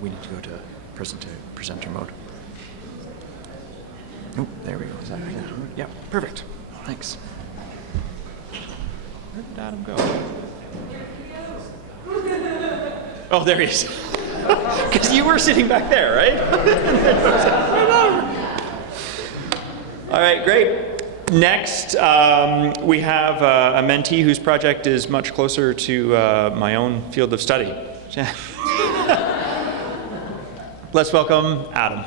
we need to go to presenter mode. Oh, there we go. Is that right? Yeah, perfect. Thanks. Where did Adam go? Oh, there he is. Because you were sitting back there, right? All right, great. Next, we have a mentee whose project is much closer to my own field of study. Let's welcome Adam.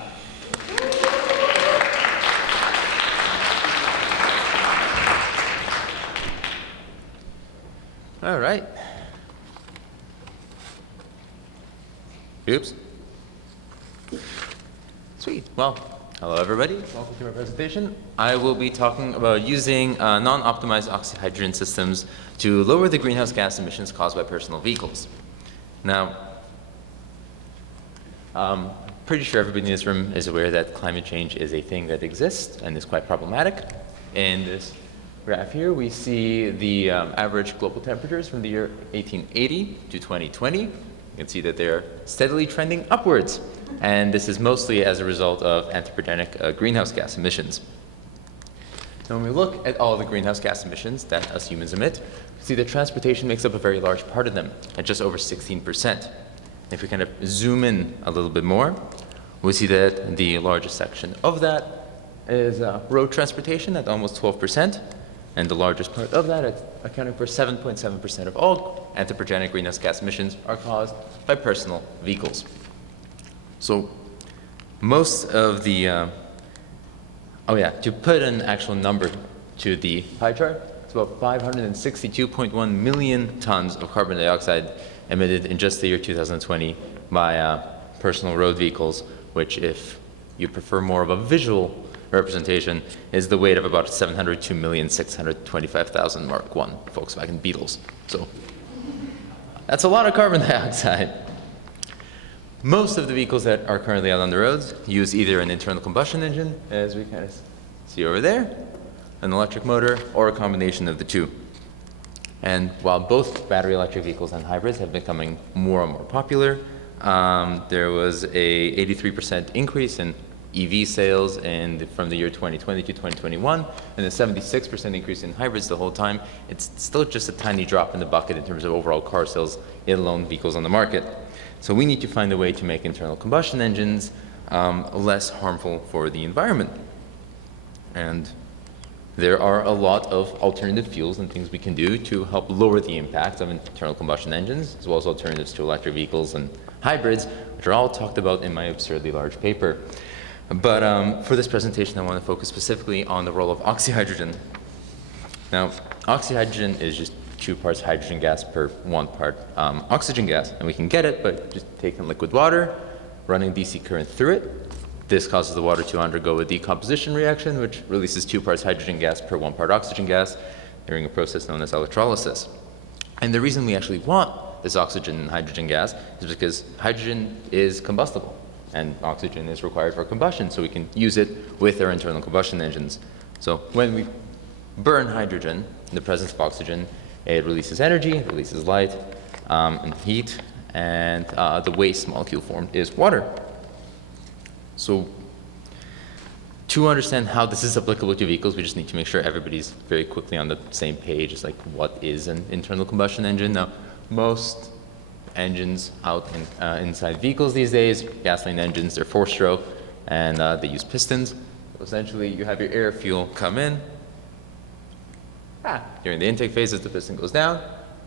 All right. Oops. Sweet. Well, hello everybody. Welcome to my presentation. I will be talking about using non-optimized oxyhydrogen systems to lower the greenhouse gas emissions caused by personal vehicles. Now, I'm pretty sure everybody in this room is aware that climate change is a thing that exists and is quite problematic. In this graph here, we see the average global temperatures from the year 1880 to 2020. You can see that they're steadily trending upwards. And this is mostly as a result of anthropogenic greenhouse gas emissions. Now, when we look at all the greenhouse gas emissions that us humans emit, we see that transportation makes up a very large part of them, at just over 16%. If we kind of zoom in a little bit more, we see that the largest section of that is road transportation at almost 12%, and the largest part of that, accounting for 7.7% of all anthropogenic greenhouse gas emissions, are caused by personal vehicles. So most of the, to put an actual number to the pie chart, it's about 562.1 million tons of carbon dioxide emitted in just the year 2020 by personal road vehicles, which, if you prefer more of a visual representation, is the weight of about 702,625,000 Mark I Volkswagen Beetles. So that's a lot of carbon dioxide. Most of the vehicles that are currently out on the roads use either an internal combustion engine, as we kind of see over there, an electric motor, or a combination of the two. And while both battery electric vehicles and hybrids have been becoming more and more popular, there was a 83% increase in EV sales from the year 2020 to 2021, and a 76% increase in hybrids the whole time. It's still just a tiny drop in the bucket in terms of overall car sales, let alone vehicles on the market. So we need to find a way to make internal combustion engines less harmful for the environment. And there are a lot of alternative fuels and things we can do to help lower the impact of internal combustion engines, as well as alternatives to electric vehicles and hybrids, which are all talked about in my absurdly large paper. But for this presentation, I want to focus specifically on the role of oxyhydrogen. Now, oxyhydrogen is just 2 parts hydrogen gas per 1 part oxygen gas, and we can get it by just taking liquid water, running DC current through it. This causes the water to undergo a decomposition reaction, which releases 2 parts hydrogen gas per 1 part oxygen gas during a process known as electrolysis. And the reason we actually want this oxygen and hydrogen gas is because hydrogen is combustible, and oxygen is required for combustion, so we can use it with our internal combustion engines. So when we burn hydrogen in the presence of oxygen, it releases energy, it releases light and heat, and the waste molecule formed is water. So to understand how this is applicable to vehicles, we just need to make sure everybody's very quickly on the same page. It's like, what is an internal combustion engine? Now, most engines out inside vehicles these days, gasoline engines, they're 4-stroke, and they use pistons. So essentially, you have your air fuel come in. During the intake phase, as the piston goes down,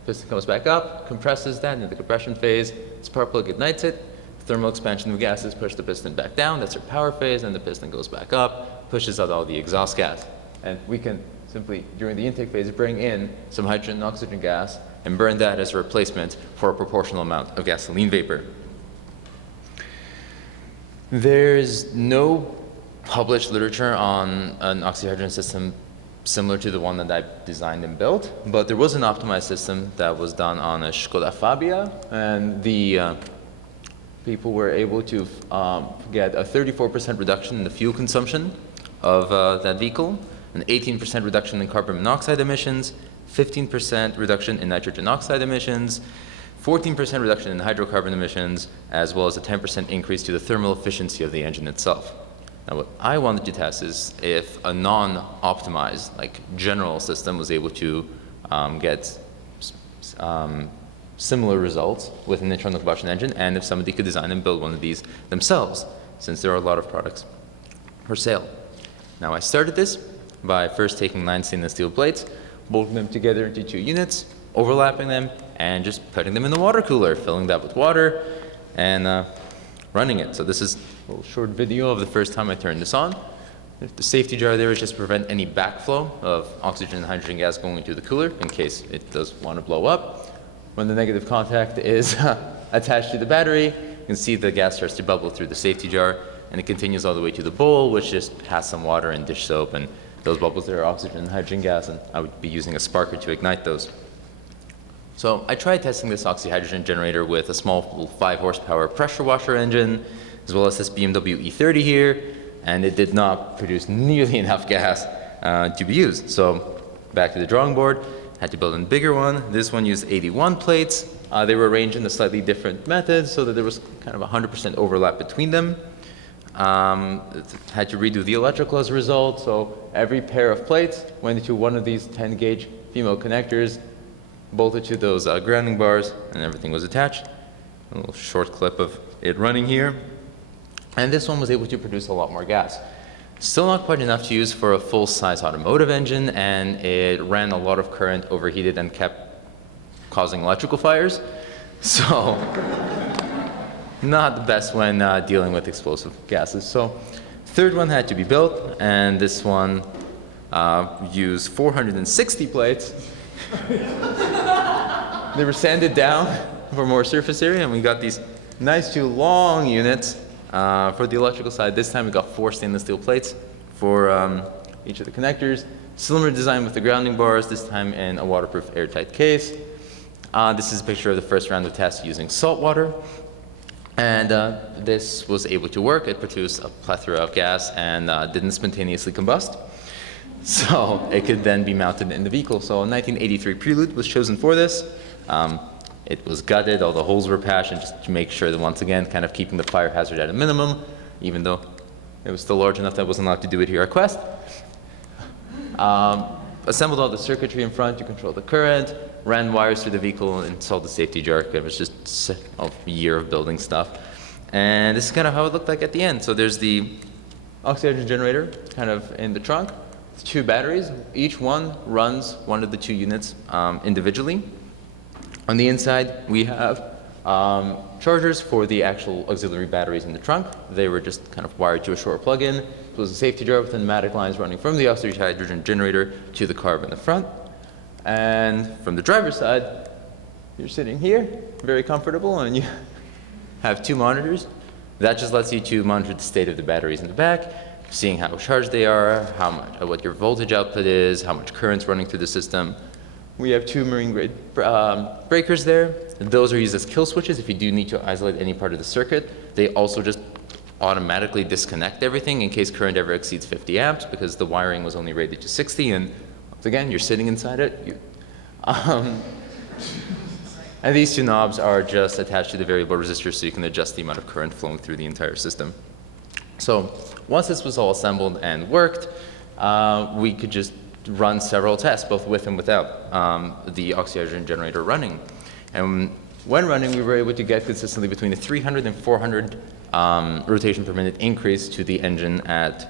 piston comes back up, compresses that into the compression phase, spark plug ignites it, thermal expansion of gases push the piston back down, that's our power phase, and the piston goes back up, pushes out all the exhaust gas. And we can simply, during the intake phase, bring in some hydrogen and oxygen gas and burn that as a replacement for a proportional amount of gasoline vapor. There's no published literature on an oxyhydrogen system similar to the one that I designed and built, but there was an optimized system that was done on a Skoda Fabia, and the people were able to get a 34% reduction in the fuel consumption of that vehicle, an 18% reduction in carbon monoxide emissions, 15% reduction in nitrogen oxide emissions, 14% reduction in hydrocarbon emissions, as well as a 10% increase to the thermal efficiency of the engine itself. Now, what I wanted to test is if a non-optimized, like general system was able to get similar results with an internal combustion engine, and if somebody could design and build one of these themselves, since there are a lot of products for sale. Now, I started this by first taking 9 stainless steel plates, bolting them together into 2 units, overlapping them, and just putting them in the water cooler, filling that with water, and running it. So this is a little short video of the first time I turned this on. The safety jar there is just to prevent any backflow of oxygen and hydrogen gas going into the cooler in case it does want to blow up. When the negative contact is attached to the battery, you can see the gas starts to bubble through the safety jar, and it continues all the way to the bowl, which just has some water and dish soap, and those bubbles there are oxygen and hydrogen gas, and I would be using a sparker to ignite those. So I tried testing this oxyhydrogen generator with a small 5 horsepower pressure washer engine, as well as this BMW E30 here, and it did not produce nearly enough gas to be used. So back to the drawing board, had to build a bigger one. This one used 81 plates. They were arranged in a slightly different method so that there was kind of 100% overlap between them. Had to redo the electrical as a result, so every pair of plates went into one of these 10 gauge female connectors, bolted to those grounding bars, and everything was attached. A little short clip of it running here. And this one was able to produce a lot more gas. Still not quite enough to use for a full-size automotive engine, and it ran a lot of current, overheated, and kept causing electrical fires. So not the best when dealing with explosive gases. So third one had to be built, and this one used 460 plates. They were sanded down for more surface area, and we got these nice 2 long units. For the electrical side, this time we got 4 stainless steel plates for each of the connectors. Similar design with the grounding bars, this time in a waterproof airtight case. This is a picture of the first round of tests using salt water. And this was able to work. It produced a plethora of gas and didn't spontaneously combust. So it could then be mounted in the vehicle. So a 1983 Prelude was chosen for this. It was gutted, all the holes were patched, and just to make sure that, once again, kind of keeping the fire hazard at a minimum, even though it was still large enough that I wasn't allowed to do it here at Quest. Assembled all the circuitry in front to control the current, ran wires through the vehicle, and installed the safety jar. It was just a year of building stuff. And this is kind of how it looked like at the end. So there's the oxyhydrogen generator kind of in the trunk. 2 batteries. Each one runs one of the 2 units individually. On the inside, we have chargers for the actual auxiliary batteries in the trunk. They were just kind of wired to a short plug-in. It was a safety jar with pneumatic lines running from the oxyhydrogen generator to the carb in the front. And from the driver's side, you're sitting here, very comfortable, and you have 2 monitors. That just lets you to monitor the state of the batteries in the back, seeing how charged they are, what your voltage output is, how much current's running through the system. We have 2 marine-grade breakers there. Those are used as kill switches if you do need to isolate any part of the circuit. They also just automatically disconnect everything in case current ever exceeds 50 amps, because the wiring was only rated to 60, and once again, you're sitting inside it. And these 2 knobs are just attached to the variable resistors, so you can adjust the amount of current flowing through the entire system. So once this was all assembled and worked, we could just run several tests, both with and without the oxyhydrogen generator running. And when running, we were able to get consistently between a 300 and 400 rotation per minute increase to the engine at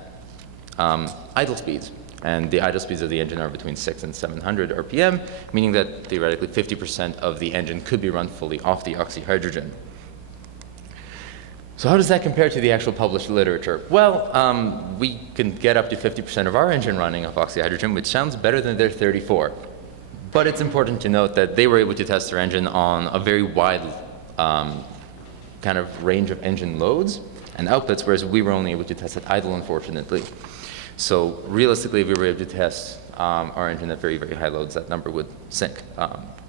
idle speeds. And the idle speeds of the engine are between 600 and 700 RPM, meaning that theoretically 50% of the engine could be run fully off the oxyhydrogen. So how does that compare to the actual published literature? Well, we can get up to 50% of our engine running off oxyhydrogen, which sounds better than their 34. But it's important to note that they were able to test their engine on a very wide kind of range of engine loads and outputs, whereas we were only able to test at idle, unfortunately. So realistically, if we were able to test our engine at very, very high loads, that number would sink.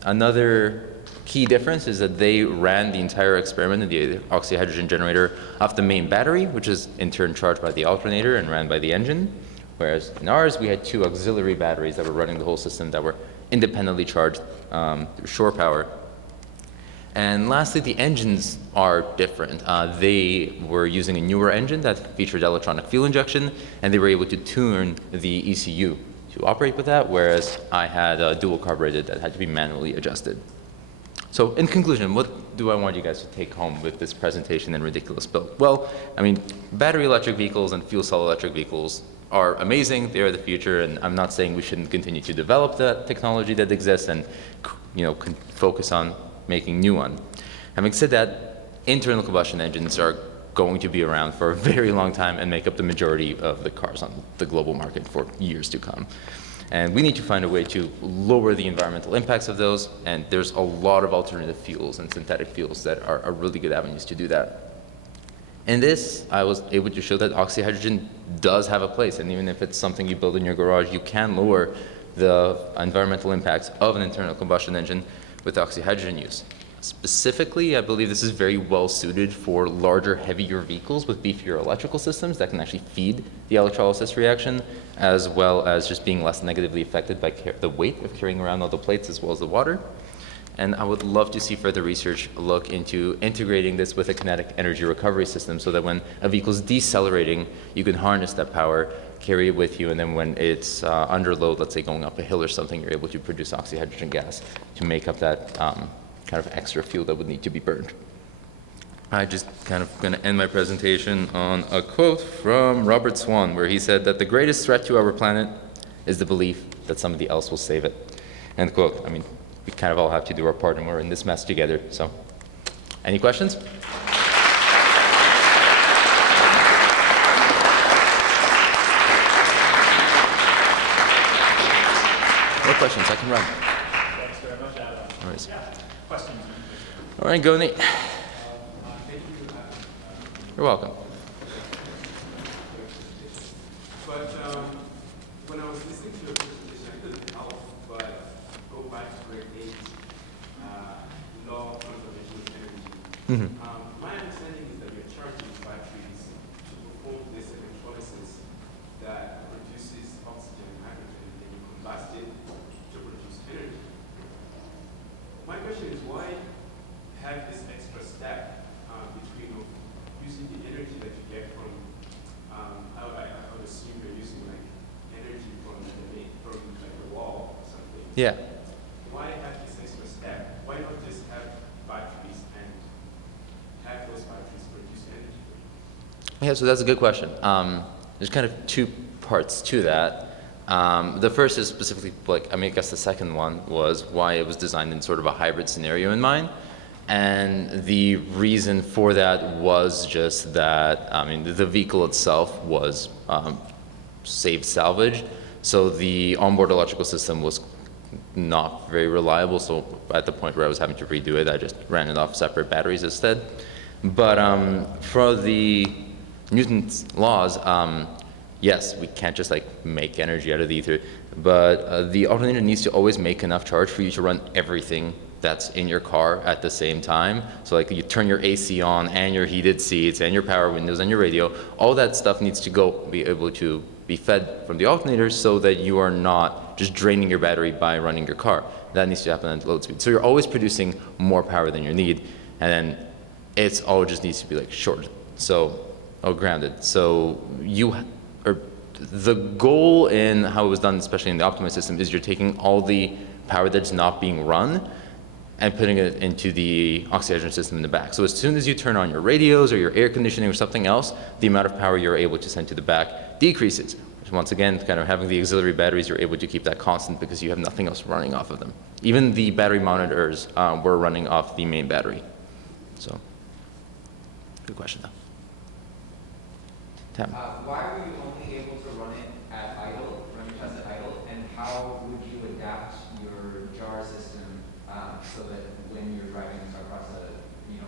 Another key difference is that they ran the entire experiment in the oxyhydrogen generator off the main battery, which is in turn charged by the alternator and ran by the engine. Whereas in ours, we had 2 auxiliary batteries that were running the whole system that were independently charged through shore power. And lastly, the engines are different. They were using a newer engine that featured electronic fuel injection, and they were able to tune the ECU to operate with that, whereas I had a dual carbureted that had to be manually adjusted. So in conclusion, what do I want you guys to take home with this presentation and ridiculous build? Well, I mean, battery electric vehicles and fuel cell electric vehicles are amazing. They are the future, and I'm not saying we shouldn't continue to develop the technology that exists and, you know, focus on making new one. Having said that, internal combustion engines are going to be around for a very long time and make up the majority of the cars on the global market for years to come. And we need to find a way to lower the environmental impacts of those, and there's a lot of alternative fuels and synthetic fuels that are really good avenues to do that. In this, I was able to show that oxyhydrogen does have a place, and even if it's something you build in your garage, you can lower the environmental impacts of an internal combustion engine with oxyhydrogen use. Specifically, I believe this is very well suited for larger, heavier vehicles with beefier electrical systems that can actually feed the electrolysis reaction, as well as just being less negatively affected by the weight of carrying around all the plates as well as the water. And I would love to see further research look into integrating this with a kinetic energy recovery system so that when a vehicle is decelerating, you can harness that power, carry it with you, and then when it's under load, let's say going up a hill or something, you're able to produce oxyhydrogen gas to make up that kind of extra fuel that would need to be burned. I just kind of going to end my presentation on a quote from Robert Swan, where he said that the greatest threat to our planet is the belief that somebody else will save it. End quote. I mean, we kind of all have to do our part, and we're in this mess together. So, any questions? No questions. I can run. Thanks very much, Adam. No worries. Yeah, questions? All right, go Nate. You're welcome. But when I was listening to your presentation, I couldn't help but go back to grade 8, law of conservation of energy. My understanding is that you're charging batteries to perform this electrolysis that produces oxygen and hydrogen, and you combust it to produce energy. My question is, why have this extra step between using the energy that you get from, I would assume you're using like energy from like the wall or something. Yeah. Why have this extra step? Why not just have batteries and have those batteries produce energy? Yeah, so that's a good question. There's kind of two parts to that. The first is specifically, like, I mean, I guess the second one was why it was designed in sort of a hybrid scenario in mind. And the reason for that was just that, I mean, the vehicle itself was saved salvage. So the onboard electrical system was not very reliable. So at the point where I was having to redo it, I just ran it off separate batteries instead. But for the Newton's laws, yes, we can't just like make energy out of the ether, but the alternator needs to always make enough charge for you to run everything that's in your car at the same time. So like you turn your AC on and your heated seats and your power windows and your radio, all that stuff needs to be able to be fed from the alternator so that you are not just draining your battery by running your car. That needs to happen at load speed. So you're always producing more power than you need, and then it's all just needs to be like short, grounded. So the goal in how it was done, especially in the optimized system, is you're taking all the power that's not being run and putting it into the oxyhydrogen system in the back. So as soon as you turn on your radios or your air conditioning or something else, the amount of power you're able to send to the back decreases. Which once again, kind of having the auxiliary batteries, you're able to keep that constant because you have nothing else running off of them. Even the battery monitors were running off the main battery. So, good question though. Tam. Why were you only able to run it at idle, run your test at idle, and how would you adapt your jar system so that when you're driving across a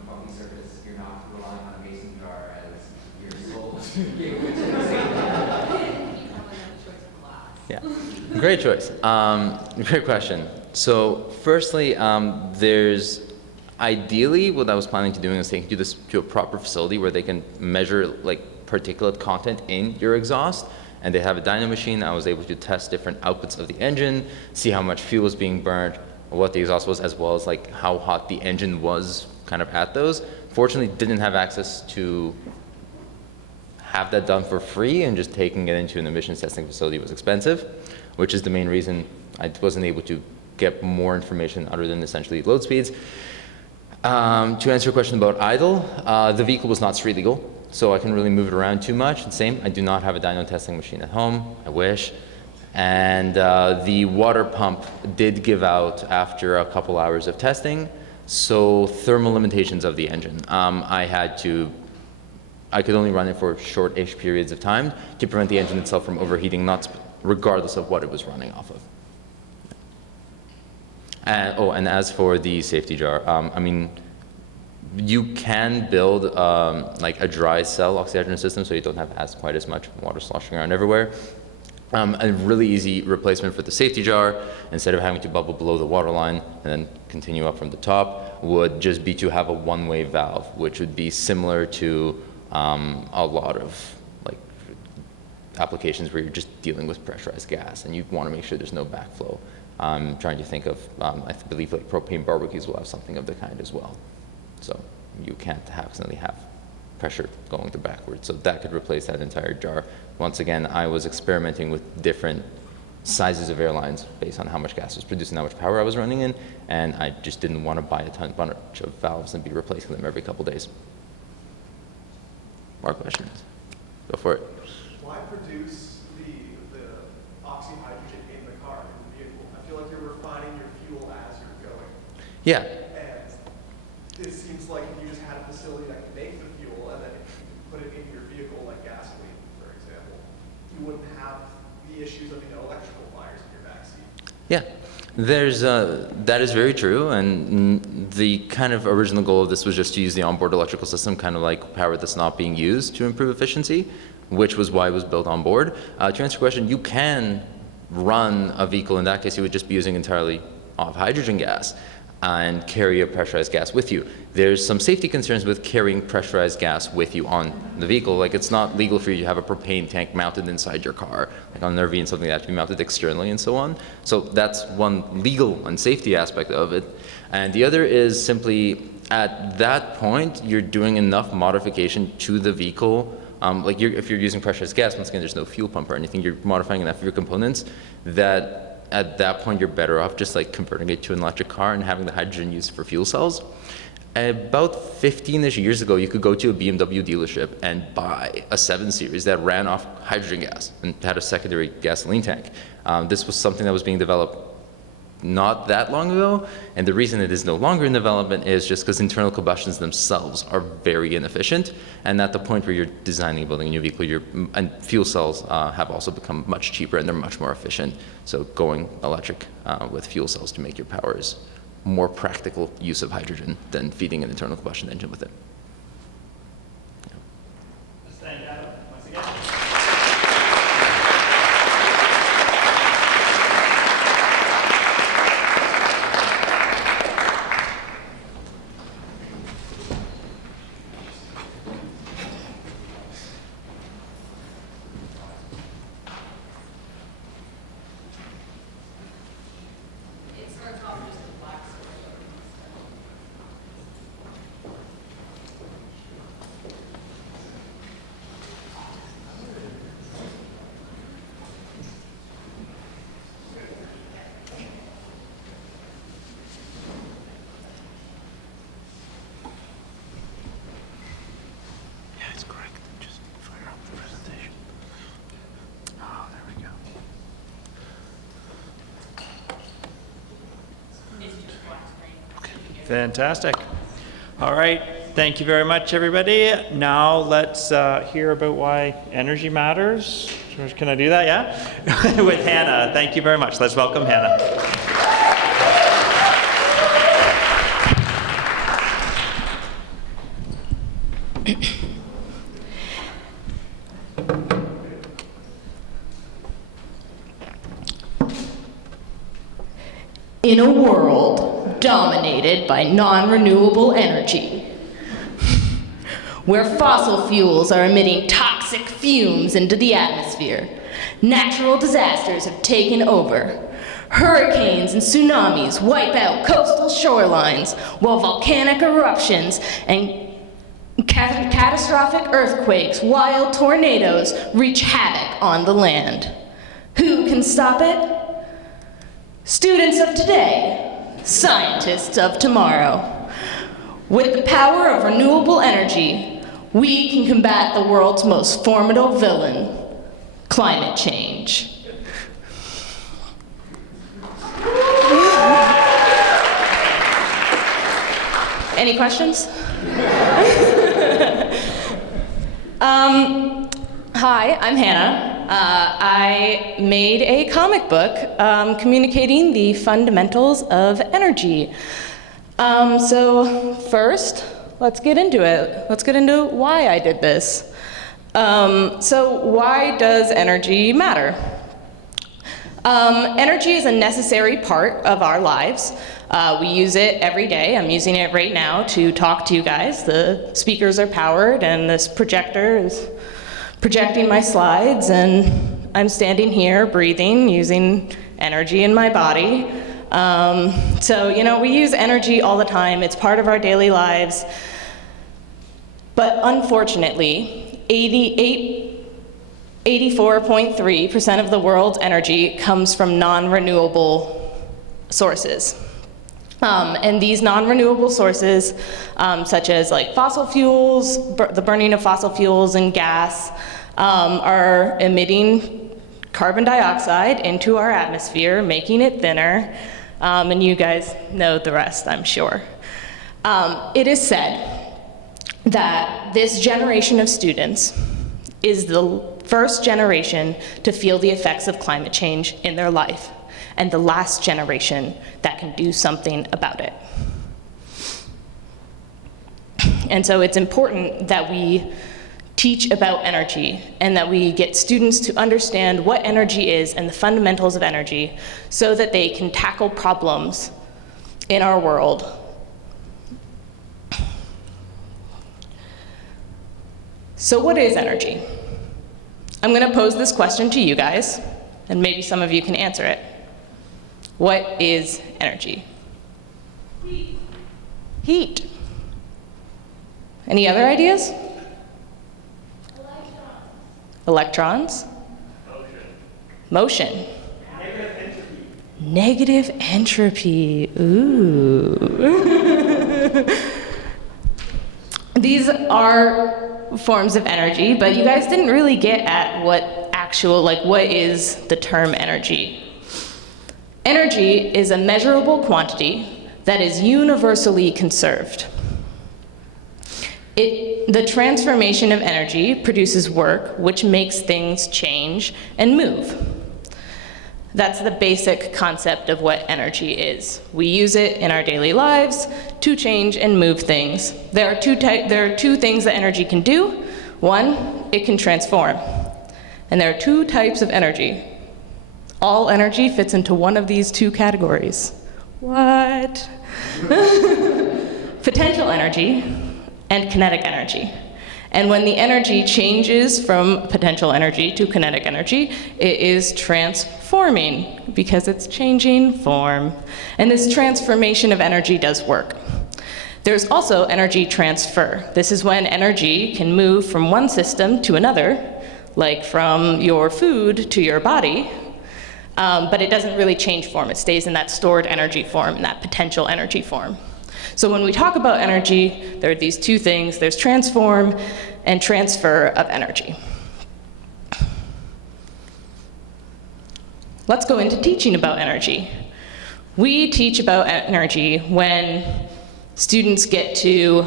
bumpy surface, you're not relying on a mason jar as your sole gateway to the same? Yeah, great choice. Great question. So firstly, ideally what I was planning to do is taking this to a proper facility where they can measure like particulate content in your exhaust, and they have a dyno machine. I was able to test different outputs of the engine, see how much fuel is being burned, what the exhaust was, as well as like how hot the engine was kind of at those. Fortunately, didn't have access to have that done for free, and just taking it into an emissions testing facility was expensive, which is the main reason I wasn't able to get more information other than essentially load speeds. To answer your question about idle, the vehicle was not street legal, so I couldn't really move it around too much. And same, I do not have a dyno testing machine at home. I wish. And the water pump did give out after a couple hours of testing, so thermal limitations of the engine. I could only run it for short-ish periods of time to prevent the engine itself from overheating, regardless of what it was running off of. And as for the safety jar, I mean, you can build like a dry cell oxyhydrogen system, so you don't have quite as much water sloshing around everywhere. A really easy replacement for the safety jar, instead of having to bubble below the water line and then continue up from the top, would just be to have a one-way valve, which would be similar to a lot of like applications where you're just dealing with pressurized gas and you want to make sure there's no backflow. I'm trying to think of, I believe like propane barbecues will have something of the kind as well. So you can't accidentally have pressure going to backwards. So that could replace that entire jar. Once again, I was experimenting with different sizes of airlines based on how much gas was produced and how much power I was running in, and I just didn't want to buy a bunch of valves and be replacing them every couple days. More questions? Go for it. Why produce the oxyhydrogen in the car, in the vehicle? I feel like you're refining your fuel as you're going. Yeah. And it seems like if you just had a facility that could make the fuel and then put it in your vehicle, like gasoline, for example, you wouldn't have the issues of electrical fires in your backseat. Yeah. That is very true, and the kind of original goal of this was just to use the onboard electrical system, kind of like power that's not being used, to improve efficiency, which was why it was built on board. To answer your question, you can run a vehicle. In that case, you would just be using entirely off hydrogen gas and carry a pressurized gas with you. There's some safety concerns with carrying pressurized gas with you on the vehicle. Like, it's not legal for you to have a propane tank mounted inside your car, like on an RV and something that has to be mounted externally and so on. So that's one legal and safety aspect of it. And the other is simply, at that point, you're doing enough modification to the vehicle. If you're using pressurized gas, once again, there's no fuel pump or anything, you're modifying enough of your components that at that point, you're better off just like converting it to an electric car and having the hydrogen used for fuel cells. About 15-ish years ago, you could go to a BMW dealership and buy a 7 Series that ran off hydrogen gas and had a secondary gasoline tank. This was something that was being developed not that long ago, and the reason it is no longer in development is just because internal combustions themselves are very inefficient, and at the point where you're designing and building a new vehicle, and fuel cells have also become much cheaper and they're much more efficient. So going electric with fuel cells to make your power is more practical use of hydrogen than feeding an internal combustion engine with it. Thank Adam once again. Fantastic. All right. Thank you very much, everybody. Now let's hear about why energy matters. Can I do that? Yeah? With Hannah. Thank you very much. Let's welcome Hannah. In a world dominated by non-renewable energy, where fossil fuels are emitting toxic fumes into the atmosphere, natural disasters have taken over, Hurricanes and tsunamis wipe out coastal shorelines, while volcanic eruptions and catastrophic earthquakes, wild tornadoes wreak havoc on the land. Who can stop it? Students of today, scientists of tomorrow. With the power of renewable energy, we can combat the world's most formidable villain, climate change. Any questions? Hi, I'm Hannah. I made a comic book communicating the fundamentals of energy. So first, let's get into it. Let's get into why I did this. So why does energy matter? Energy is a necessary part of our lives. We use it every day. I'm using it right now to talk to you guys. The speakers are powered and this projector is projecting my slides, and I'm standing here breathing, using energy in my body. So, you know, we use energy all the time. It's part of our daily lives. But unfortunately, 84.3% of the world's energy comes from non-renewable sources. And these non-renewable sources, such as like fossil fuels, the burning of fossil fuels and gas, are emitting carbon dioxide into our atmosphere, making it thinner, and you guys know the rest, I'm sure. It is said that this generation of students is the first generation to feel the effects of climate change in their life, and the last generation that can do something about it. And so it's important that we teach about energy and that we get students to understand what energy is and the fundamentals of energy so that they can tackle problems in our world. So what is energy? I'm going to pose this question to you guys, and maybe some of you can answer it. What is energy? Heat. Heat. Any other ideas? Electrons. Motion. Negative entropy. Ooh. These are forms of energy, but you guys didn't really get at what is the term energy. Energy is a measurable quantity that is universally conserved. The transformation of energy produces work, which makes things change and move. That's the basic concept of what energy is. We use it in our daily lives to change and move things. There are two things that energy can do. One, it can transform. And there are two types of energy. All energy fits into one of these two categories. What? Potential energy and kinetic energy. And when the energy changes from potential energy to kinetic energy, it is transforming because it's changing form. And this transformation of energy does work. There's also energy transfer. This is when energy can move from one system to another, like from your food to your body, but it doesn't really change form. It stays in that stored energy form, in that potential energy form. So when we talk about energy, there are these two things. There's transform and transfer of energy. Let's go into teaching about energy. We teach about energy when students get to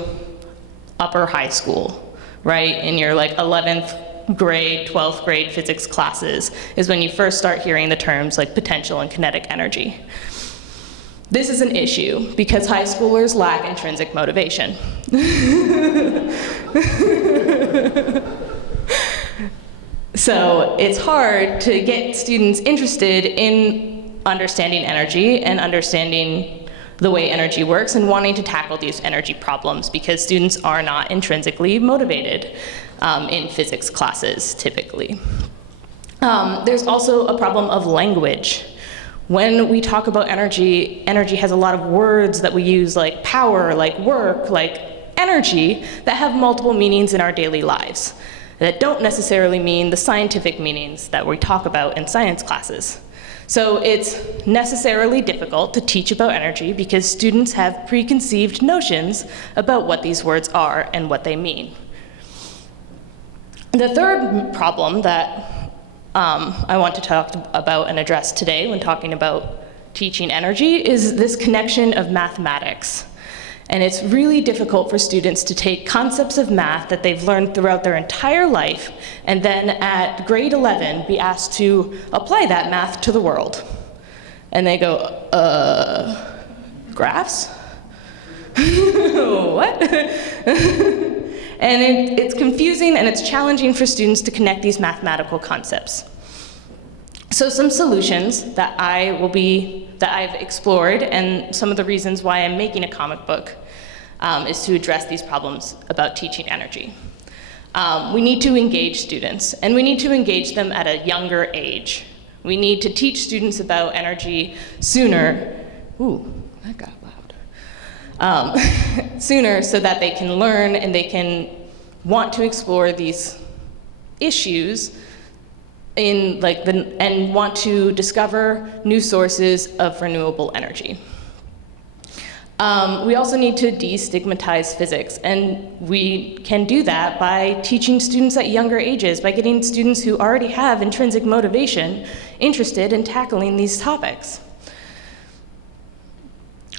upper high school, right? In your 11th grade, 12th grade physics classes is when you first start hearing the terms like potential and kinetic energy. This is an issue because high schoolers lack intrinsic motivation. So it's hard to get students interested in understanding energy and understanding the way energy works and wanting to tackle these energy problems because students are not intrinsically motivated in physics classes typically. There's also a problem of language. When we talk about energy, energy has a lot of words that we use, like power, like work, like energy, that have multiple meanings in our daily lives that don't necessarily mean the scientific meanings that we talk about in science classes. So it's necessarily difficult to teach about energy because students have preconceived notions about what these words are and what they mean. The third problem that I want to talk about and address today when talking about teaching energy is this connection of mathematics. And it's really difficult for students to take concepts of math that they've learned throughout their entire life and then at grade 11 be asked to apply that math to the world. And they go, graphs? What? And it's confusing and it's challenging for students to connect these mathematical concepts. So some solutions that I've explored, and some of the reasons why I'm making a comic book, is to address these problems about teaching energy. We need to engage students, and we need to engage them at a younger age. We need to teach students about energy sooner. Ooh, that got loud. Sooner, so that they can learn and they can want to explore these issues and want to discover new sources of renewable energy. We also need to destigmatize physics, and we can do that by teaching students at younger ages, by getting students who already have intrinsic motivation interested in tackling these topics.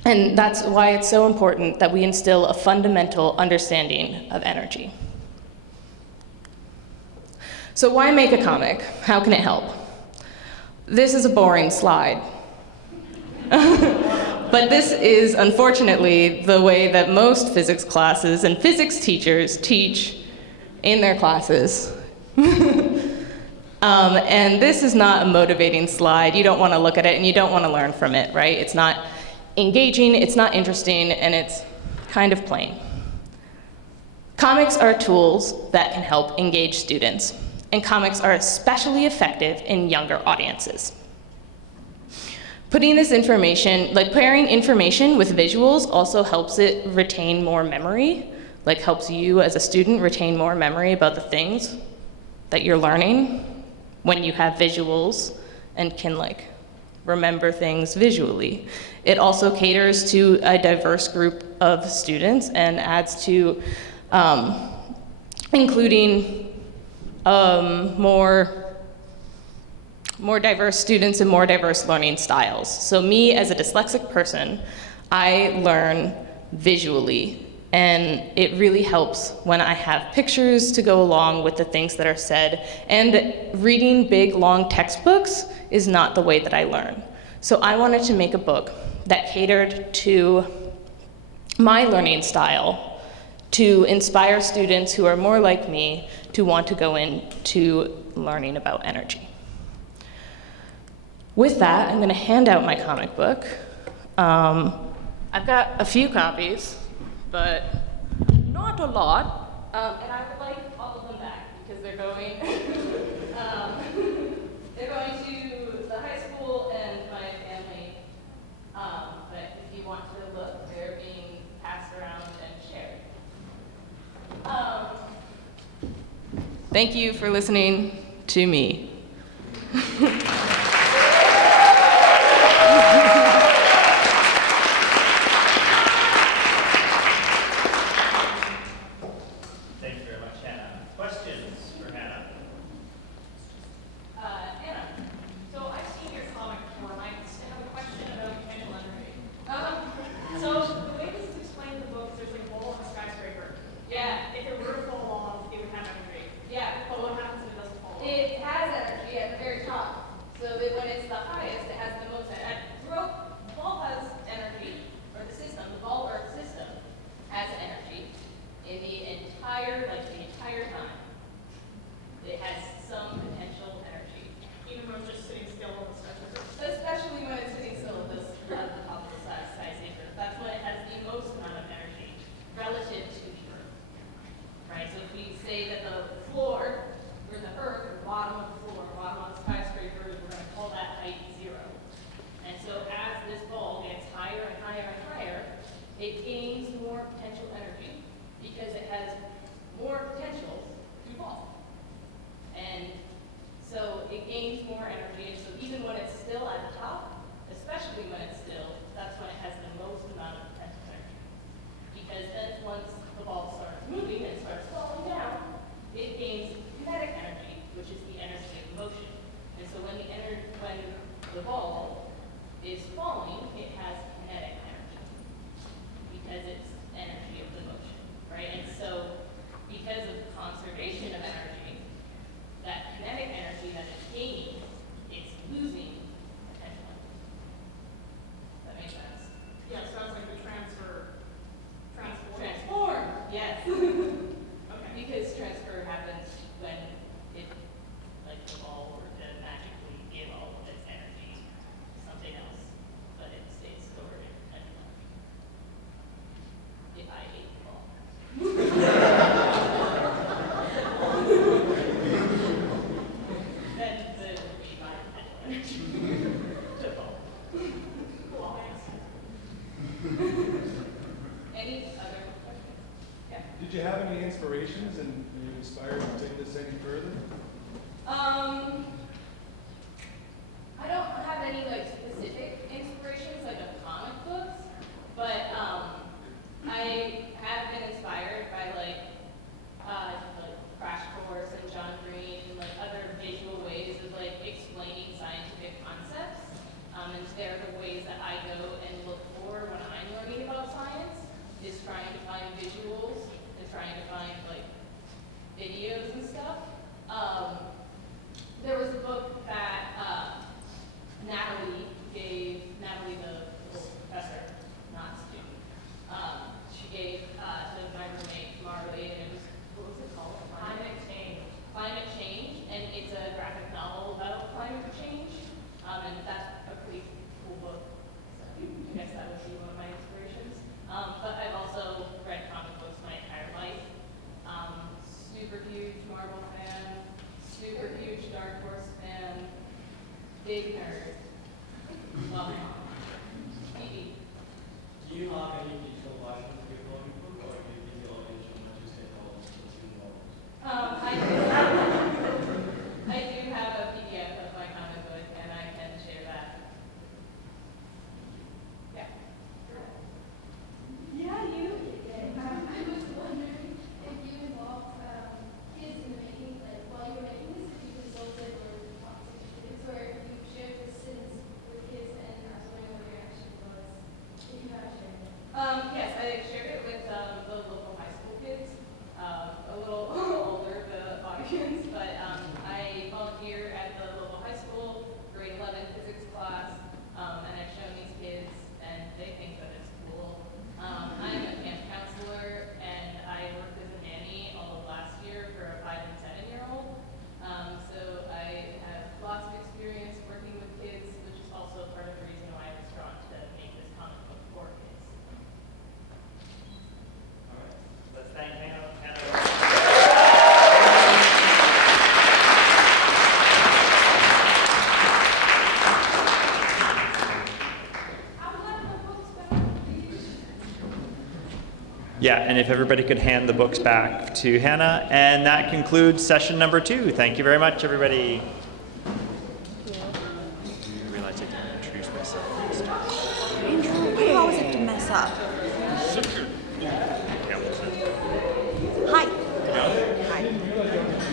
And that's why it's so important that we instill a fundamental understanding of energy. So why make a comic? How can it help? This is a boring slide. But this is, unfortunately, the way that most physics classes and physics teachers teach in their classes. And this is not a motivating slide. You don't want to look at it and you don't want to learn from it, right? It's not engaging, it's not interesting, and it's kind of plain. Comics are tools that can help engage students, and comics are especially effective in younger audiences. Putting this information, pairing information with visuals also helps it retain more memory, helps you as a student retain more memory about the things that you're learning when you have visuals and can remember things visually. It also caters to a diverse group of students and adds to including more diverse students and more diverse learning styles. So me as a dyslexic person, I learn visually, and it really helps when I have pictures to go along with the things that are said. And reading big, long textbooks is not the way that I learn. So I wanted to make a book that catered to my learning style, to inspire students who are more like me to want to go into learning about energy. With that, I'm going to hand out my comic book. I've got a few copies, but not a lot. And I would like all of them back because they're going, they're going to the high school and my family. But if you want to look, they're being passed around and shared. Thank you for listening to me. Thank you very much, Hannah. Questions for Hannah? Anna, so I've seen your comic before, and I have a question about potential energy. So the way this is explained in the book, there's a hole in a skyscraper. Yeah. If it were to fall off, it would have energy. Yeah. But what happens if it doesn't fall off? It has energy at the very top. So that when it's the highest, it has the most energy. The ball has energy, or the system, the ball or the system has energy in the entire time. It has some potential energy. Even though it's just sitting still on the skyscraper. Especially when it's sitting still at the top of the skyscraper. That's when it has the most amount of energy relative to the Earth. Right? So if we say that the floor, or the Earth, or bottom of the floor, bottom of the skyscraper, we're going to call that height 0. Did you have any inspirations and were you inspired to take this any further? I don't have any like specific inspirations like of comic books, but I have been inspired by like Crash Course and John Green and like other visual ways of like explaining scientific concepts. And they're the ways that I go and look for when I'm learning about science, is trying to find visuals and trying to find like videos and stuff. There was a book that Natalie gave, Natalie the little professor, not student, she gave to my roommate Marley, and it was, what was it called? Climate Change. Climate Change, and it's a graphic novel about climate change, and that's a pretty cool book. So I guess that would be one of my inspirations. But I've also read comic books my entire life. Super huge Marvel fan, super huge Dark Horse fan, big nerd. Love TV. Do you have any digital versions of your comic book, or do you think your audience will not just get all the two novels? I do have a PDF of my comic book, and I can share that. Yeah. Yeah, you. I was wondering if you involved kids in the making, like while you were making this, if you consulted or talked to kids, or if you shared this sentence with kids, and I was wondering what your reaction was, if you had shared it. Yes, I shared it with the local high school kids, a little older, the audience, but I volunteer at the local high school, grade 11 physics class, and I've shown these kids, and they think that it's cool. I'm a camp counselor, and I worked as a nanny all of last year for a 5- and 7-year-old. So I have lots of experience working with kids, which is also part of the reason why I was drawn to make this comic book for kids. All right. Let's thank Hannah. Yeah, and if everybody could hand the books back to Hannah. And that concludes session number 2. Thank you very much, everybody. I realized I didn't introduce myself. Andrew, you always have to mess up. Hi. Hi.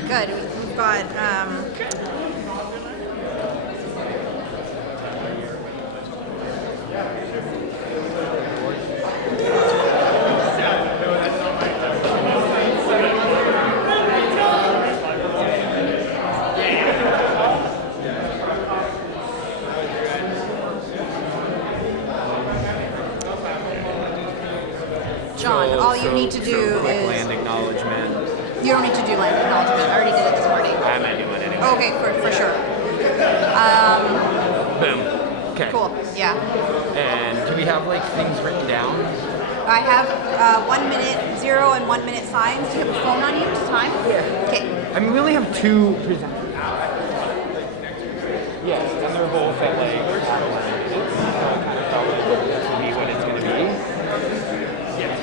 Good. We've got John, all you need to do quick is land acknowledgement. you don't need to do land acknowledgement. I already did it this morning. I might do it anyway. Okay, for sure. Boom. Okay. Cool. Yeah. And do we have like things written down? I have 1 minute, 0 and 1 minute signs. Do you have a phone on you to time? Yeah. Okay. I mean, we only have 2 presenters. Yes, and they're both at like so I kind of thought it would be what it's going to be. Yes.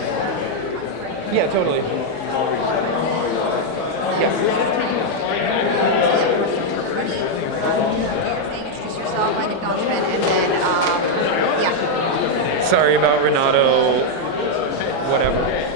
Yeah, totally. Yes. Introduce yourself, land acknowledgement, and then yeah. Sorry about Renato. Whatever.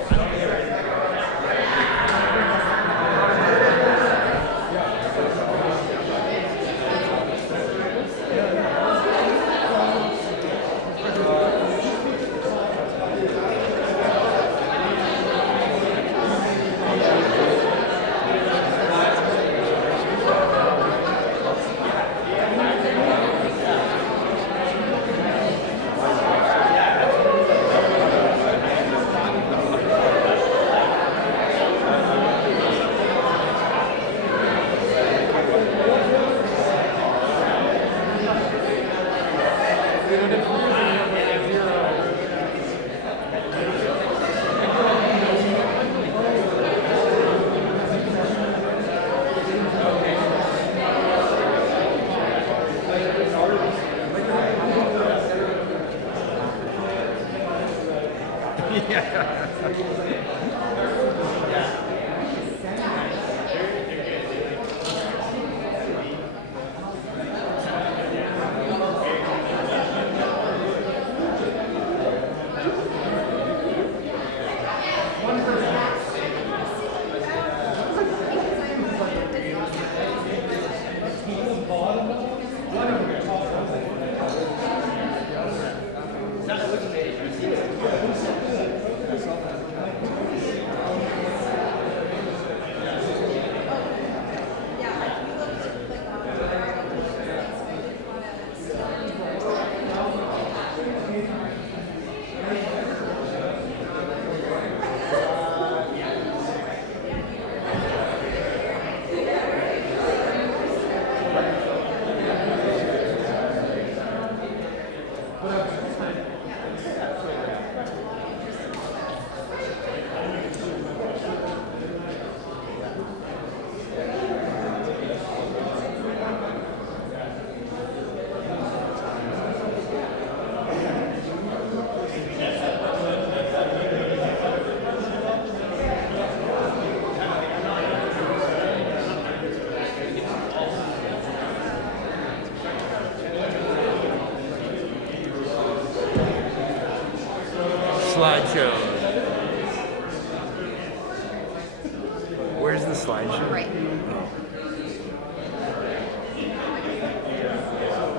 slideshow? Right.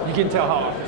You can tell how often.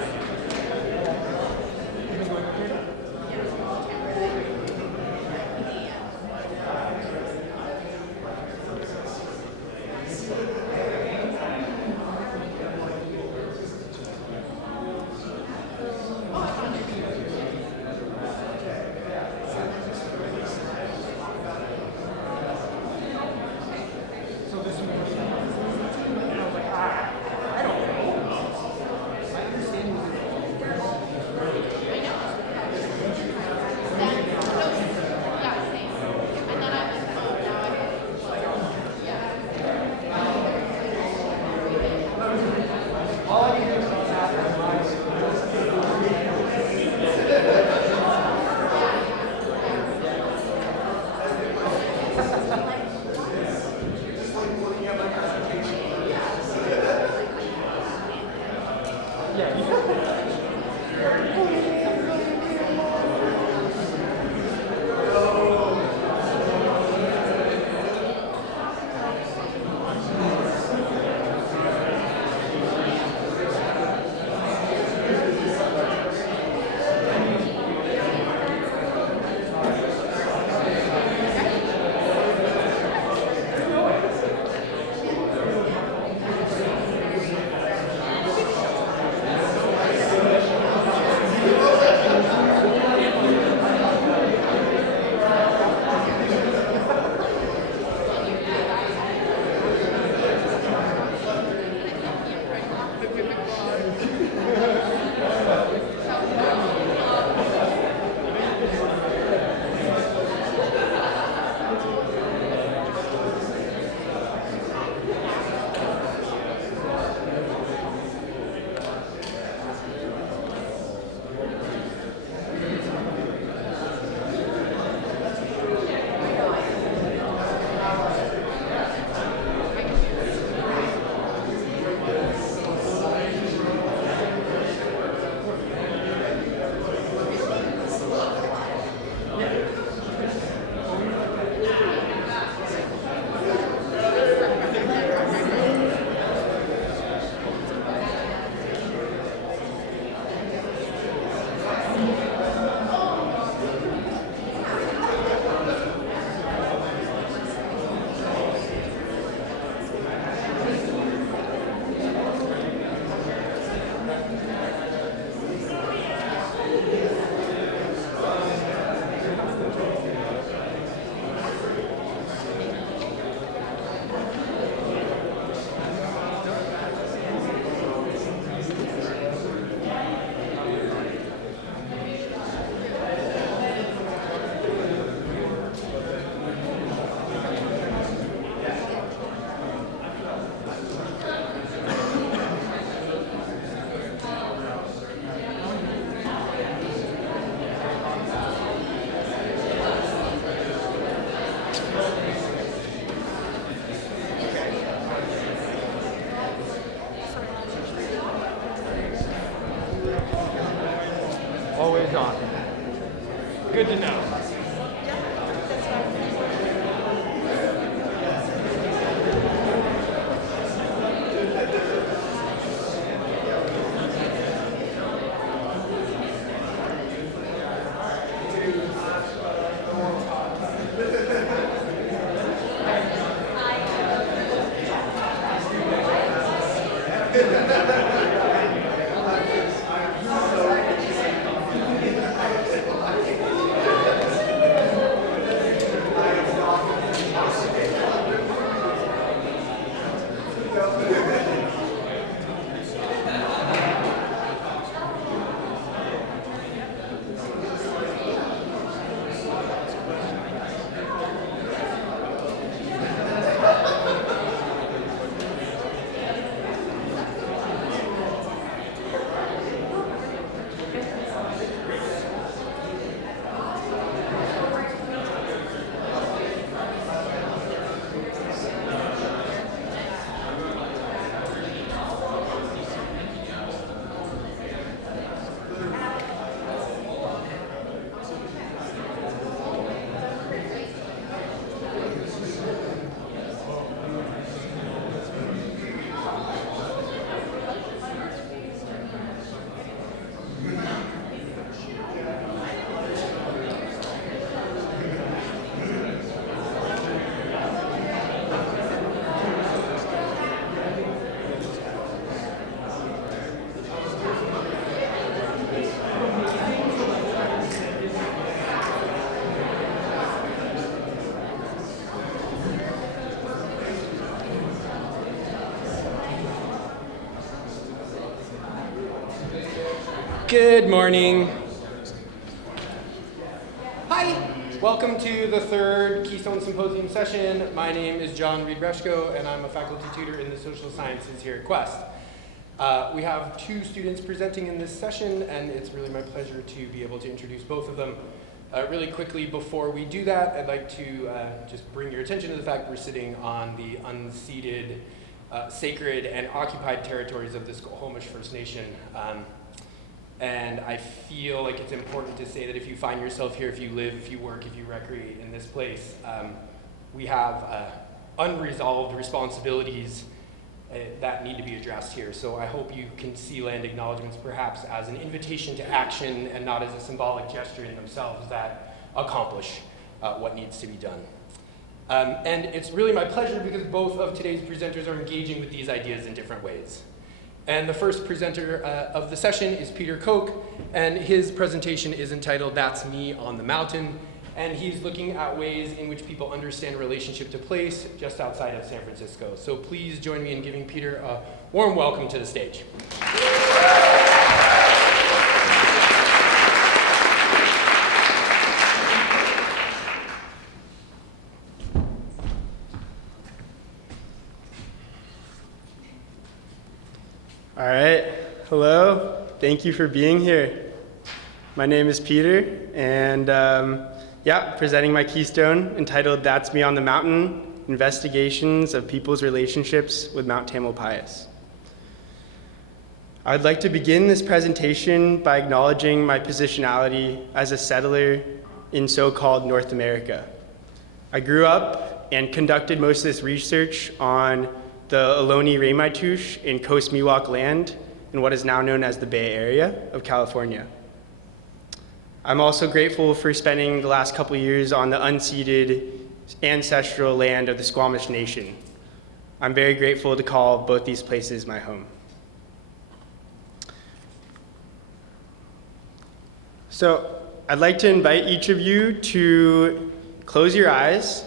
Always on. Good to know. Good morning. Hi. Welcome to the third Keystone Symposium session. My name is John Reed-Breshko, and I'm a faculty tutor in the social sciences here at Quest. We have two students presenting in this session, and it's really my pleasure to be able to introduce both of them. Really quickly, before we do that, I'd like to just bring your attention to the fact we're sitting on the unceded, sacred, and occupied territories of the Squamish First Nation. And I feel like it's important to say that if you find yourself here, if you live, if you work, if you recreate in this place, we have unresolved responsibilities that need to be addressed here. So I hope you can see land acknowledgements perhaps as an invitation to action and not as a symbolic gesture in themselves that accomplish what needs to be done. And it's really my pleasure because both of today's presenters are engaging with these ideas in different ways. And the first presenter of the session is Peter Koch, and his presentation is entitled "That's Me on the Mountain," and he's looking at ways in which people understand relationship to place just outside of San Francisco. So please join me in giving Peter a warm welcome to the stage. All right, hello, thank you for being here. My name is Peter, and presenting my Keystone entitled "That's Me on the Mountain, Investigations of People's Relationships with Mount Tamalpais." I'd like to begin this presentation by acknowledging my positionality as a settler in so-called North America. I grew up and conducted most of this research on the Ohlone Ramaytush in Coast Miwok land in what is now known as the Bay Area of California. I'm also grateful for spending the last couple years on the unceded ancestral land of the Squamish Nation. I'm very grateful to call both these places my home. So I'd like to invite each of you to close your eyes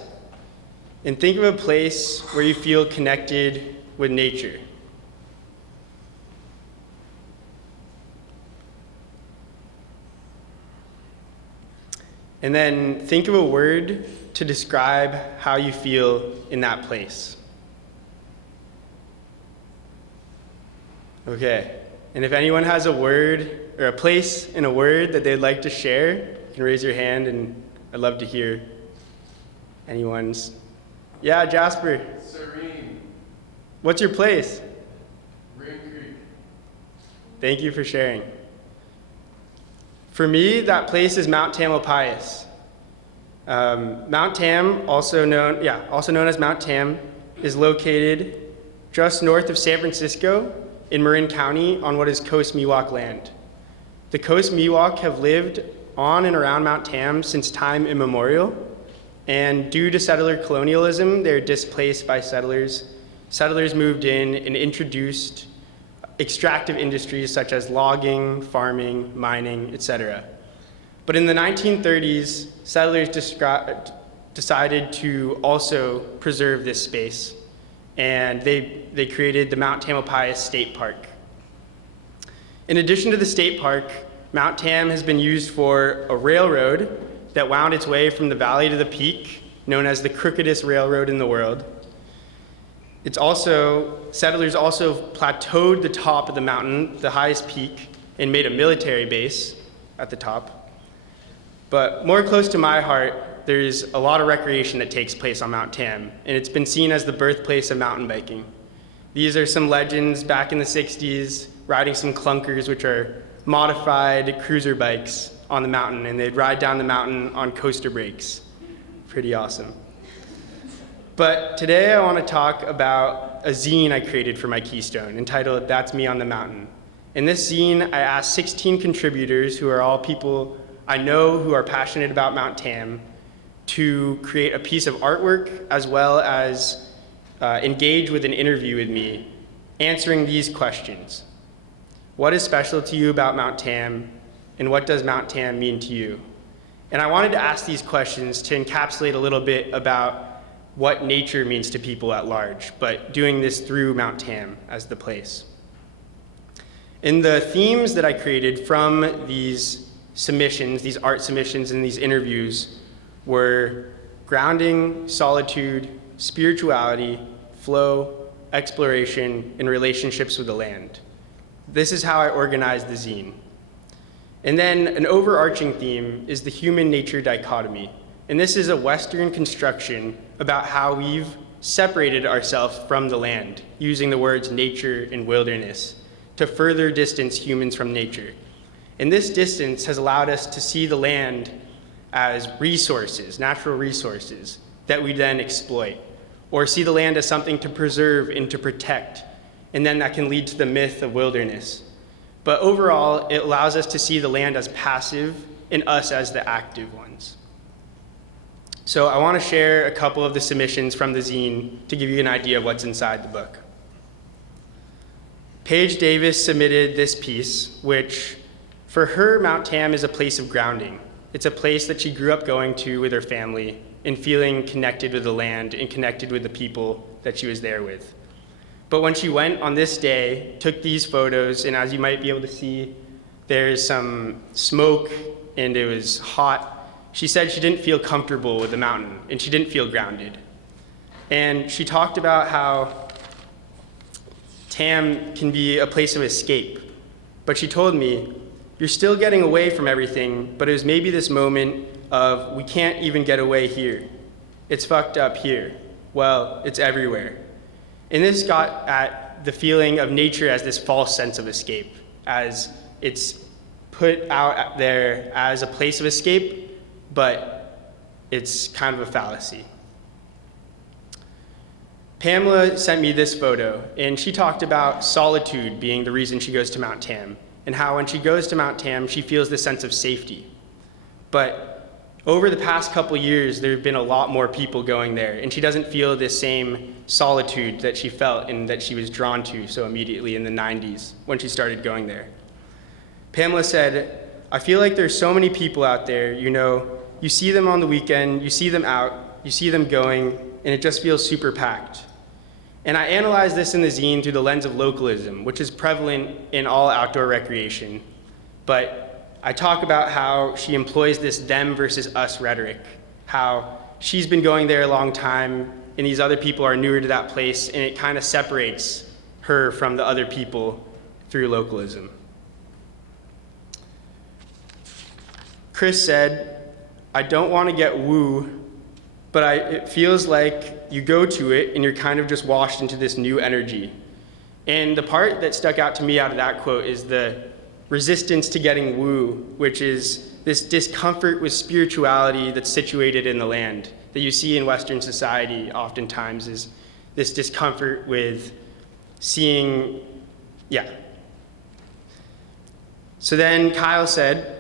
and think of a place where you feel connected with nature. And then think of a word to describe how you feel in that place. Okay, and if anyone has a word or a place and a word that they'd like to share, you can raise your hand, and I'd love to hear anyone's. Yeah, Jasper. Serene. What's your place? Rain Creek. Thank you for sharing. For me, that place is Mount Tamalpais. Mount Tam, also known as Mount Tam, is located just north of San Francisco in Marin County on what is Coast Miwok land. The Coast Miwok have lived on and around Mount Tam since time immemorial. And due to settler colonialism, they're displaced by settlers. Settlers moved in and introduced extractive industries such as logging, farming, mining, etc. But in the 1930s, settlers decided to also preserve this space, and they created the Mount Tamalpais State Park. In addition to the state park, Mount Tam has been used for a railroad that wound its way from the valley to the peak, known as the crookedest railroad in the world. Settlers also plateaued the top of the mountain, the highest peak, and made a military base at the top. But more close to my heart, there's a lot of recreation that takes place on Mount Tam, and it's been seen as the birthplace of mountain biking. These are some legends back in the 60s, riding some clunkers, which are modified cruiser bikes on the mountain, and they'd ride down the mountain on coaster brakes. Pretty awesome. But today I want to talk about a zine I created for my Keystone entitled "That's Me on the Mountain." In this zine, I asked 16 contributors, who are all people I know who are passionate about Mount Tam, to create a piece of artwork as well as engage with an interview with me, answering these questions. What is special to you about Mount Tam? And what does Mount Tam mean to you? And I wanted to ask these questions to encapsulate a little bit about what nature means to people at large, but doing this through Mount Tam as the place. And the themes that I created from these submissions, these art submissions and these interviews, were grounding, solitude, spirituality, flow, exploration, and relationships with the land. This is how I organized the zine. And then an overarching theme is the human-nature dichotomy. And this is a Western construction about how we've separated ourselves from the land, using the words nature and wilderness to further distance humans from nature. And this distance has allowed us to see the land as resources, natural resources, that we then exploit, or see the land as something to preserve and to protect, and then that can lead to the myth of wilderness. But overall, it allows us to see the land as passive and us as the active ones. So I want to share a couple of the submissions from the zine to give you an idea of what's inside the book. Paige Davis submitted this piece, which for her, Mount Tam is a place of grounding. It's a place that she grew up going to with her family and feeling connected with the land and connected with the people that she was there with. But when she went on this day, took these photos, and as you might be able to see, there's some smoke and it was hot. She said she didn't feel comfortable with the mountain and she didn't feel grounded. And she talked about how Tam can be a place of escape. But she told me, you're still getting away from everything, but it was maybe this moment of, we can't even get away here. It's fucked up here. Well, it's everywhere. And this got at the feeling of nature as this false sense of escape, as it's put out there as a place of escape, but it's kind of a fallacy. Pamela sent me this photo, and she talked about solitude being the reason she goes to Mount Tam, and how when she goes to Mount Tam, she feels this sense of safety. But over the past couple years, there have been a lot more people going there, and she doesn't feel this same solitude that she felt and that she was drawn to so immediately in the 90s when she started going there. Pamela said, I feel like there's so many people out there, you know, you see them on the weekend, you see them out, you see them going, and it just feels super packed. And I analyzed this in the zine through the lens of localism, which is prevalent in all outdoor recreation. But I talk about how she employs this them versus us rhetoric, how she's been going there a long time, and these other people are newer to that place, and it kind of separates her from the other people through localism. Chris said, I don't want to get woo, but it feels like you go to it and you're kind of just washed into this new energy. And the part that stuck out to me out of that quote is the resistance to getting woo, which is this discomfort with spirituality that's situated in the land that you see in Western society oftentimes, is this discomfort with seeing, So then Kyle said,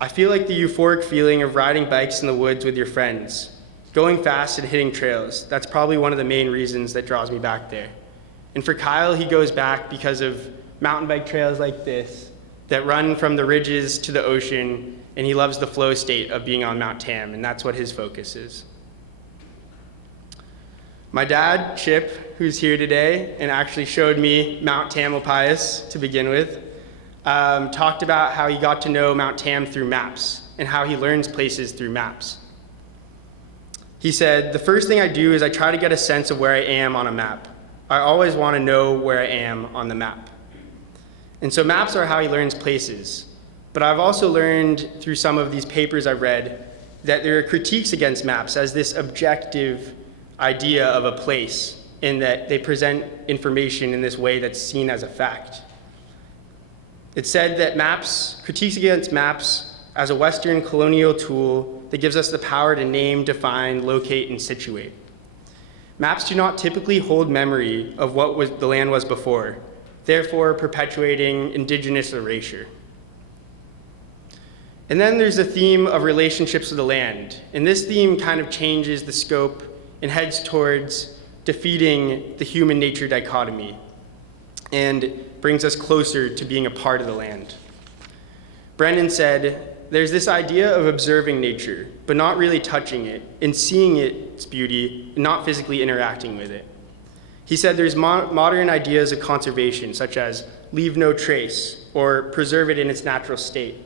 I feel like the euphoric feeling of riding bikes in the woods with your friends, going fast and hitting trails. That's probably one of the main reasons that draws me back there. And for Kyle, he goes back because of mountain bike trails like this that run from the ridges to the ocean, and he loves the flow state of being on Mount Tam, and that's what his focus is. My dad, Chip, who's here today and actually showed me Mount Tamalpais to begin with, talked about how he got to know Mount Tam through maps and how he learns places through maps. He said, the first thing I do is I try to get a sense of where I am on a map. I always want to know where I am on the map. And so maps are how he learns places. But I've also learned through some of these papers I've read that there are critiques against maps as this objective idea of a place, in that they present information in this way that's seen as a fact. It said that critiques against maps as a Western colonial tool that gives us the power to name, define, locate, and situate. Maps do not typically hold memory of what the land was before, therefore perpetuating indigenous erasure. And then there's the theme of relationships with the land. And this theme kind of changes the scope and heads towards defeating the human-nature dichotomy and brings us closer to being a part of the land. Brendan said, there's this idea of observing nature, but not really touching it, and seeing its beauty, and not physically interacting with it. He said there's modern ideas of conservation, such as leave no trace or preserve it in its natural state.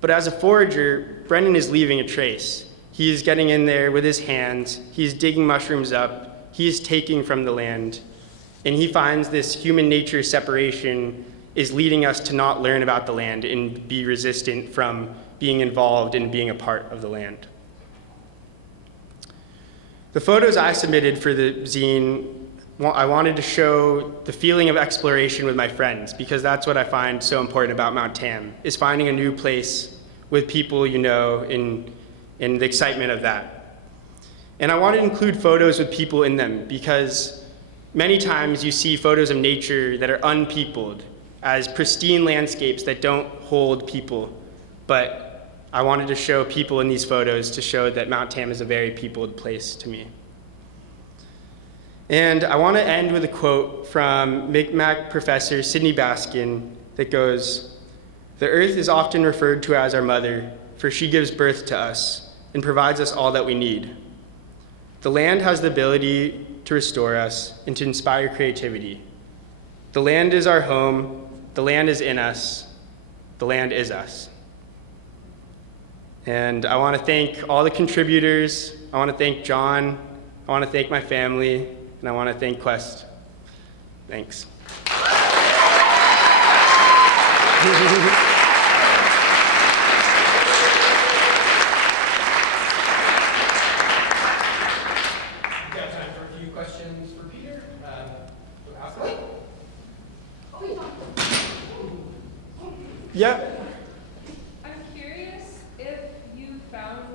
But as a forager, Brendan is leaving a trace. He is getting in there with his hands, he's digging mushrooms up, he is taking from the land, and he finds this human nature separation is leading us to not learn about the land and be resistant from being involved in being a part of the land. The photos I submitted for the zine, I wanted to show the feeling of exploration with my friends, because that's what I find so important about Mount Tam, is finding a new place with people you know and the excitement of that. And I wanted to include photos with people in them, because many times you see photos of nature that are unpeopled, as pristine landscapes that don't hold people. But I wanted to show people in these photos to show that Mount Tam is a very peopled place to me. And I want to end with a quote from Mi'kmaq professor Sidney Baskin that goes, "The earth is often referred to as our mother, for she gives birth to us and provides us all that we need. The land has the ability to restore us and to inspire creativity. The land is our home, the land is in us, the land is us." And I want to thank all the contributors. I want to thank John. I want to thank my family. And I want to thank Quest. Thanks. Yeah. I'm curious if you found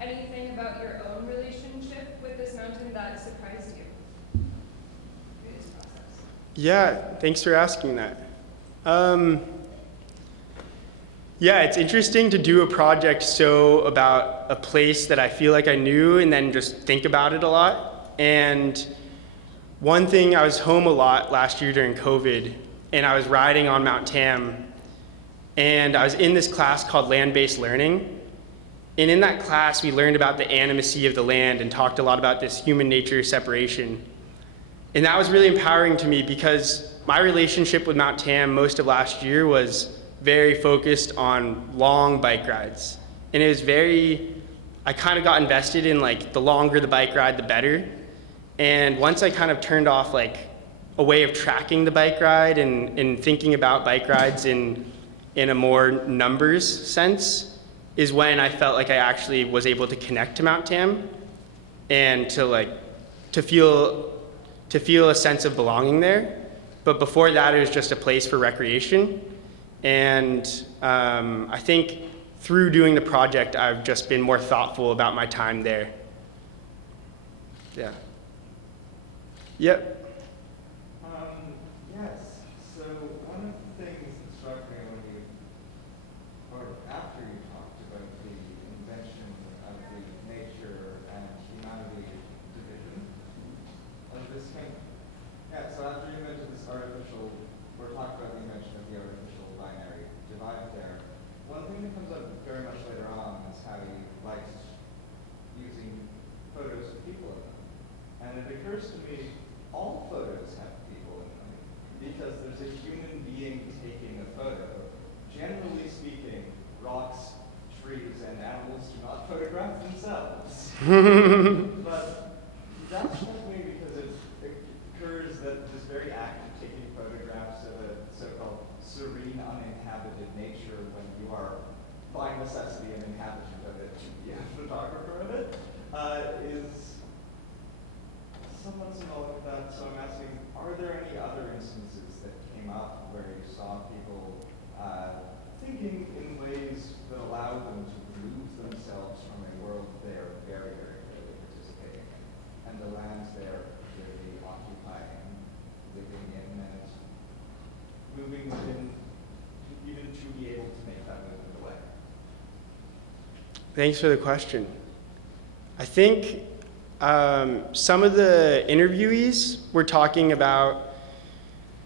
anything about your own relationship with this mountain that surprised you through this process. Yeah, thanks for asking that. Yeah, it's interesting to do a project about a place that I feel like I knew and then just think about it a lot. And one thing, I was home a lot last year during COVID, and I was riding on Mount Tam, and I was in this class called Land-Based Learning. And in that class, we learned about the animacy of the land and talked a lot about this human nature separation. And that was really empowering to me, because my relationship with Mount Tam most of last year was very focused on long bike rides. And it was I kind of got invested in like the longer the bike ride, the better. And once I kind of turned off like a way of tracking the bike ride and thinking about bike rides in a more numbers sense, is when I felt like I actually was able to connect to Mount Tam and to feel a sense of belonging there. But before that, it was just a place for recreation. And I think through doing the project, I've just been more thoughtful about my time there. Yeah. Yep. Yes. So one of the things that struck me after you talked about the invention of the nature and humanity division of this thing. Yeah. So after you mentioned this we're talking about the invention of the artificial binary divide there. One thing that comes up very much later on is how he likes using photos of people in them. And it occurs to me, all photos have people in them, because there's a human being taking a photo. Generally speaking, rocks, trees, and animals do not photograph themselves. But that struck me because it occurs that this very act of taking photographs of a so-called serene, uninhabited nature, when you are by necessity an inhabitant of it, to be a photographer of it, is somewhat symbolic of that. So I'm asking, are there any other instances that came up where you saw people thinking in ways that allowed them to remove themselves from a world they are very, very clearly participating in, and the lands they are clearly occupying, living in, and moving within, even to be able to make that movement away? Thanks for the question. I think some of the interviewees were talking about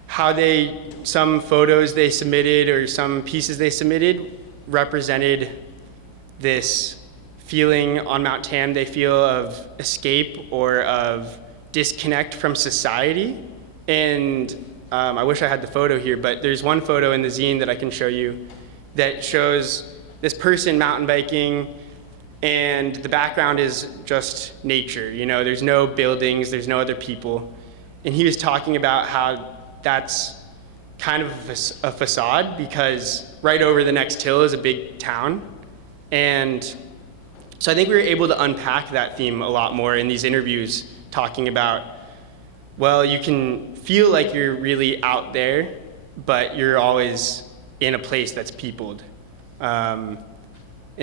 how some photos they submitted or some pieces they submitted represented this feeling on Mount Tam they feel of escape or of disconnect from society. And I wish I had the photo here, but there's one photo in the zine that I can show you that shows this person mountain biking, and the background is just nature. You know, there's no buildings, there's no other people. And he was talking about how that's kind of a facade, because right over the next hill is a big town. And so I think we were able to unpack that theme a lot more in these interviews, talking about, well, you can feel like you're really out there, but you're always in a place that's peopled. And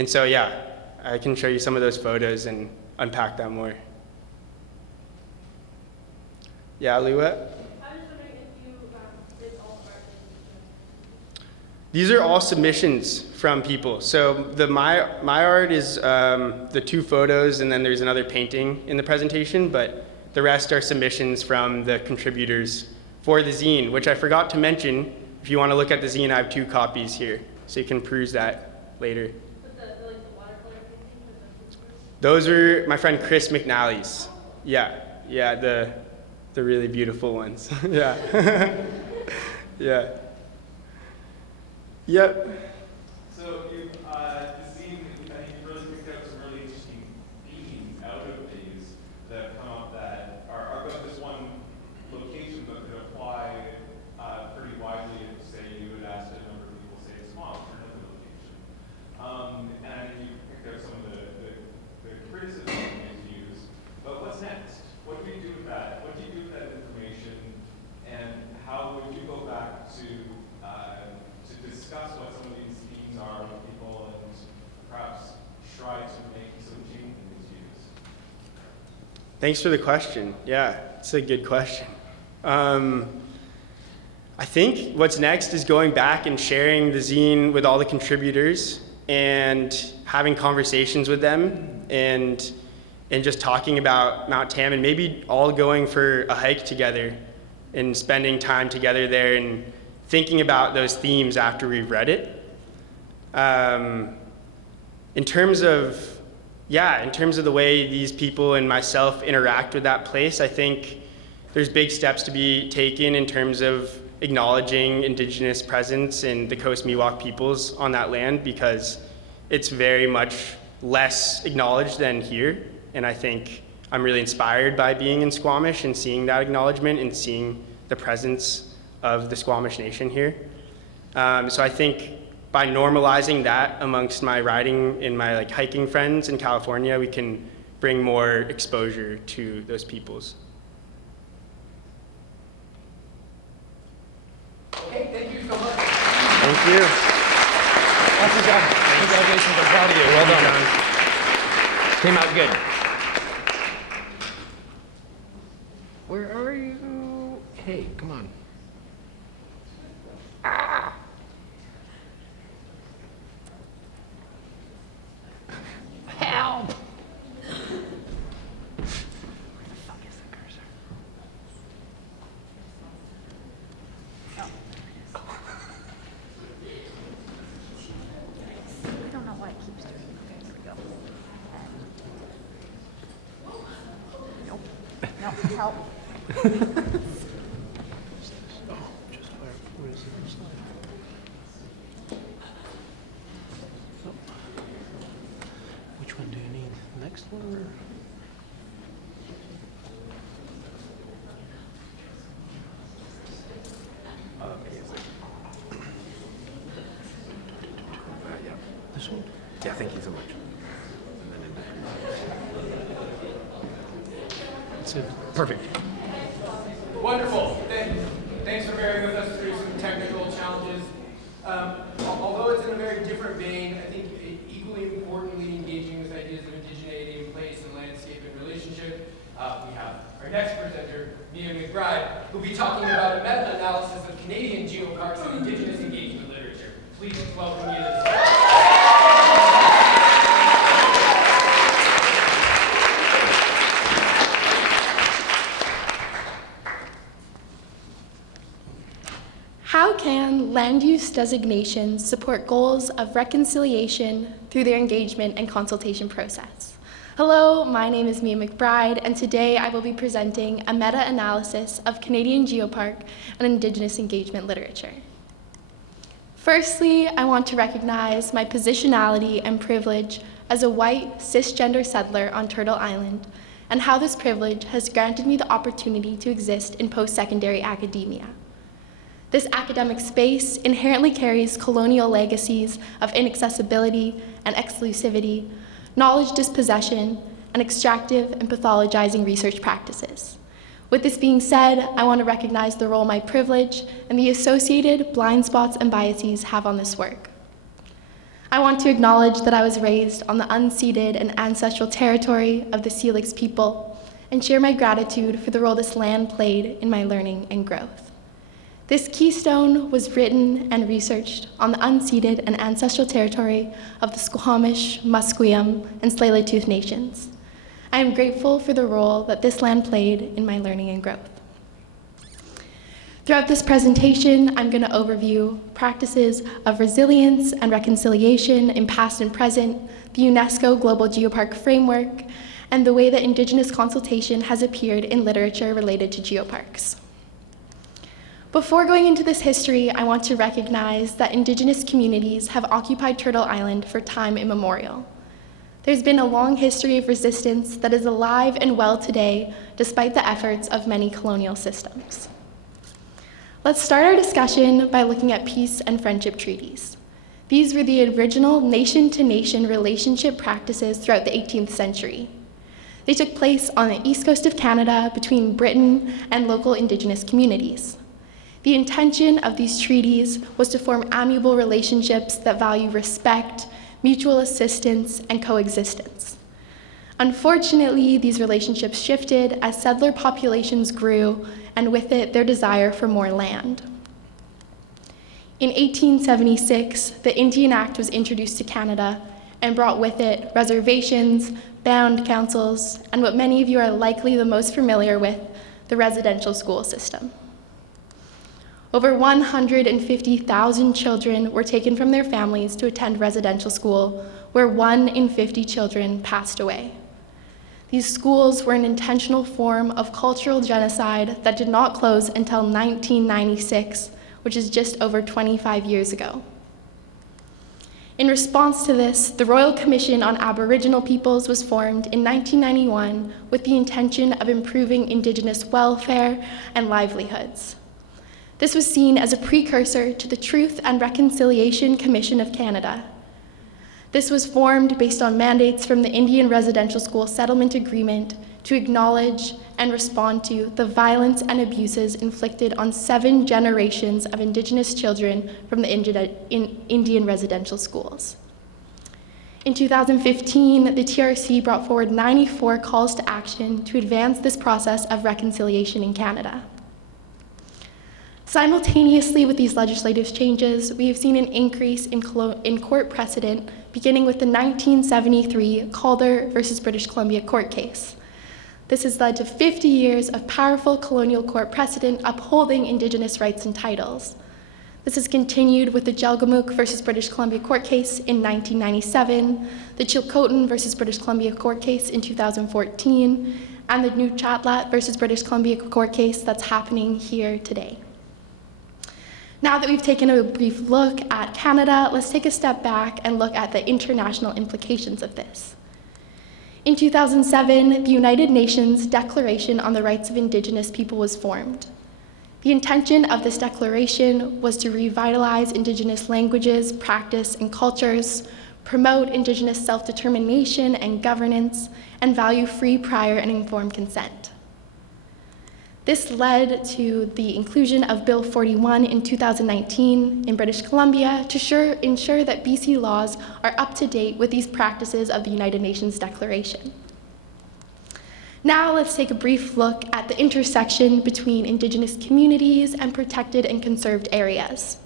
so, yeah, I can show you some of those photos and unpack that more. Yeah, Liwet? These are all submissions from people. So my art is the 2 photos, and then there's another painting in the presentation, but the rest are submissions from the contributors for the zine, which I forgot to mention. If you want to look at the zine, I have 2 copies here, so you can peruse that later. Those are my friend Chris McNally's. Yeah, the really beautiful ones. Yeah. Yeah. Yep. So you, the zine, I think you really picked out some really interesting themes out of these that come up that are about this one location, but could apply pretty widely if, say, you would ask a number of people, say, a small alternative location. And I think you picked out some of the criticism you use. But what's next? What do you do with that? What do you do with that information? And how would you go back to discuss what some of these themes are with people and perhaps try to make some change in these views? Thanks for the question. Yeah, it's a good question. I think what's next is going back and sharing the zine with all the contributors and having conversations with them and just talking about Mount Tam, and maybe all going for a hike together and spending time together there and thinking about those themes after we've read it. In terms of the way these people and myself interact with that place, I think there's big steps to be taken in terms of acknowledging Indigenous presence and the Coast Miwok peoples on that land, because it's very much less acknowledged than here. And I think I'm really inspired by being in Squamish and seeing that acknowledgement and seeing the presence of the Squamish Nation here. So I think by normalizing that amongst my riding and my hiking friends in California, we can bring more exposure to those peoples. Okay, thank you so much. Thank you. Awesome job. Congratulations, I'm proud of you. Well done. Came out good. Where are you? Hey, come on. Help! Where the fuck is the cursor? I don't know why it keeps doing it. Okay, here we go. Nope. Nope, help. Which one do you need? The next one or? Yeah. This one? Yeah, thank you so much. That's it. Perfect. Wonderful. Thanks for bearing with us through some technical challenges. Although it's in a very different vein, I think equally importantly engaging with ideas of indigeneity in place and landscape and relationship, we have our next presenter, Mia McBride, who will be talking about a meta-analysis of Canadian geoparks and Indigenous engagement literature. Please welcome Mia to the stage. How can land use designations support goals of reconciliation through their engagement and consultation process? Hello, my name is Mia McBride, and today I will be presenting a meta-analysis of Canadian Geopark and Indigenous engagement literature. Firstly, I want to recognize my positionality and privilege as a white, cisgender settler on Turtle Island, and how this privilege has granted me the opportunity to exist in post-secondary academia. This academic space inherently carries colonial legacies of inaccessibility and exclusivity, knowledge dispossession, and extractive and pathologizing research practices. With this being said, I want to recognize the role my privilege and the associated blind spots and biases have on this work. I want to acknowledge that I was raised on the unceded and ancestral territory of the Syilx people and share my gratitude for the role this land played in my learning and growth. This Keystone was written and researched on the unceded and ancestral territory of the Squamish, Musqueam, and Tsleil-Waututh nations. I am grateful for the role that this land played in my learning and growth. Throughout this presentation, I'm going to overview practices of resilience and reconciliation in past and present, the UNESCO Global Geopark Framework, and the way that Indigenous consultation has appeared in literature related to geoparks. Before going into this history, I want to recognize that Indigenous communities have occupied Turtle Island for time immemorial. There's been a long history of resistance that is alive and well today, despite the efforts of many colonial systems. Let's start our discussion by looking at peace and friendship treaties. These were the original nation-to-nation relationship practices throughout the 18th century. They took place on the east coast of Canada between Britain and local Indigenous communities. The intention of these treaties was to form amiable relationships that value respect, mutual assistance, and coexistence. Unfortunately, these relationships shifted as settler populations grew, and with it, their desire for more land. In 1876, the Indian Act was introduced to Canada and brought with it reservations, bound councils, and what many of you are likely the most familiar with, the residential school system. Over 150,000 children were taken from their families to attend residential school, where 1 in 50 children passed away. These schools were an intentional form of cultural genocide that did not close until 1996, which is just over 25 years ago. In response to this, the Royal Commission on Aboriginal Peoples was formed in 1991 with the intention of improving Indigenous welfare and livelihoods. This was seen as a precursor to the Truth and Reconciliation Commission of Canada. This was formed based on mandates from the Indian Residential School Settlement Agreement to acknowledge and respond to the violence and abuses inflicted on 7 generations of Indigenous children from the Indian residential schools. In 2015, the TRC brought forward 94 calls to action to advance this process of reconciliation in Canada. Simultaneously with these legislative changes, we have seen an increase in court precedent, beginning with the 1973 Calder versus British Columbia court case. This has led to 50 years of powerful colonial court precedent upholding Indigenous rights and titles. This has continued with the Jelgamuk versus British Columbia court case in 1997, the Chilcotin versus British Columbia court case in 2014, and the Nuchatlat versus British Columbia court case that's happening here today. Now that we've taken a brief look at Canada, let's take a step back and look at the international implications of this. In 2007, the United Nations Declaration on the Rights of Indigenous People was formed. The intention of this declaration was to revitalize Indigenous languages, practice, and cultures, promote Indigenous self-determination and governance, and value free, prior, and informed consent. This led to the inclusion of Bill 41 in 2019 in British Columbia to ensure that BC laws are up to date with these practices of the United Nations Declaration. Now let's take a brief look at the intersection between Indigenous communities and protected and conserved areas.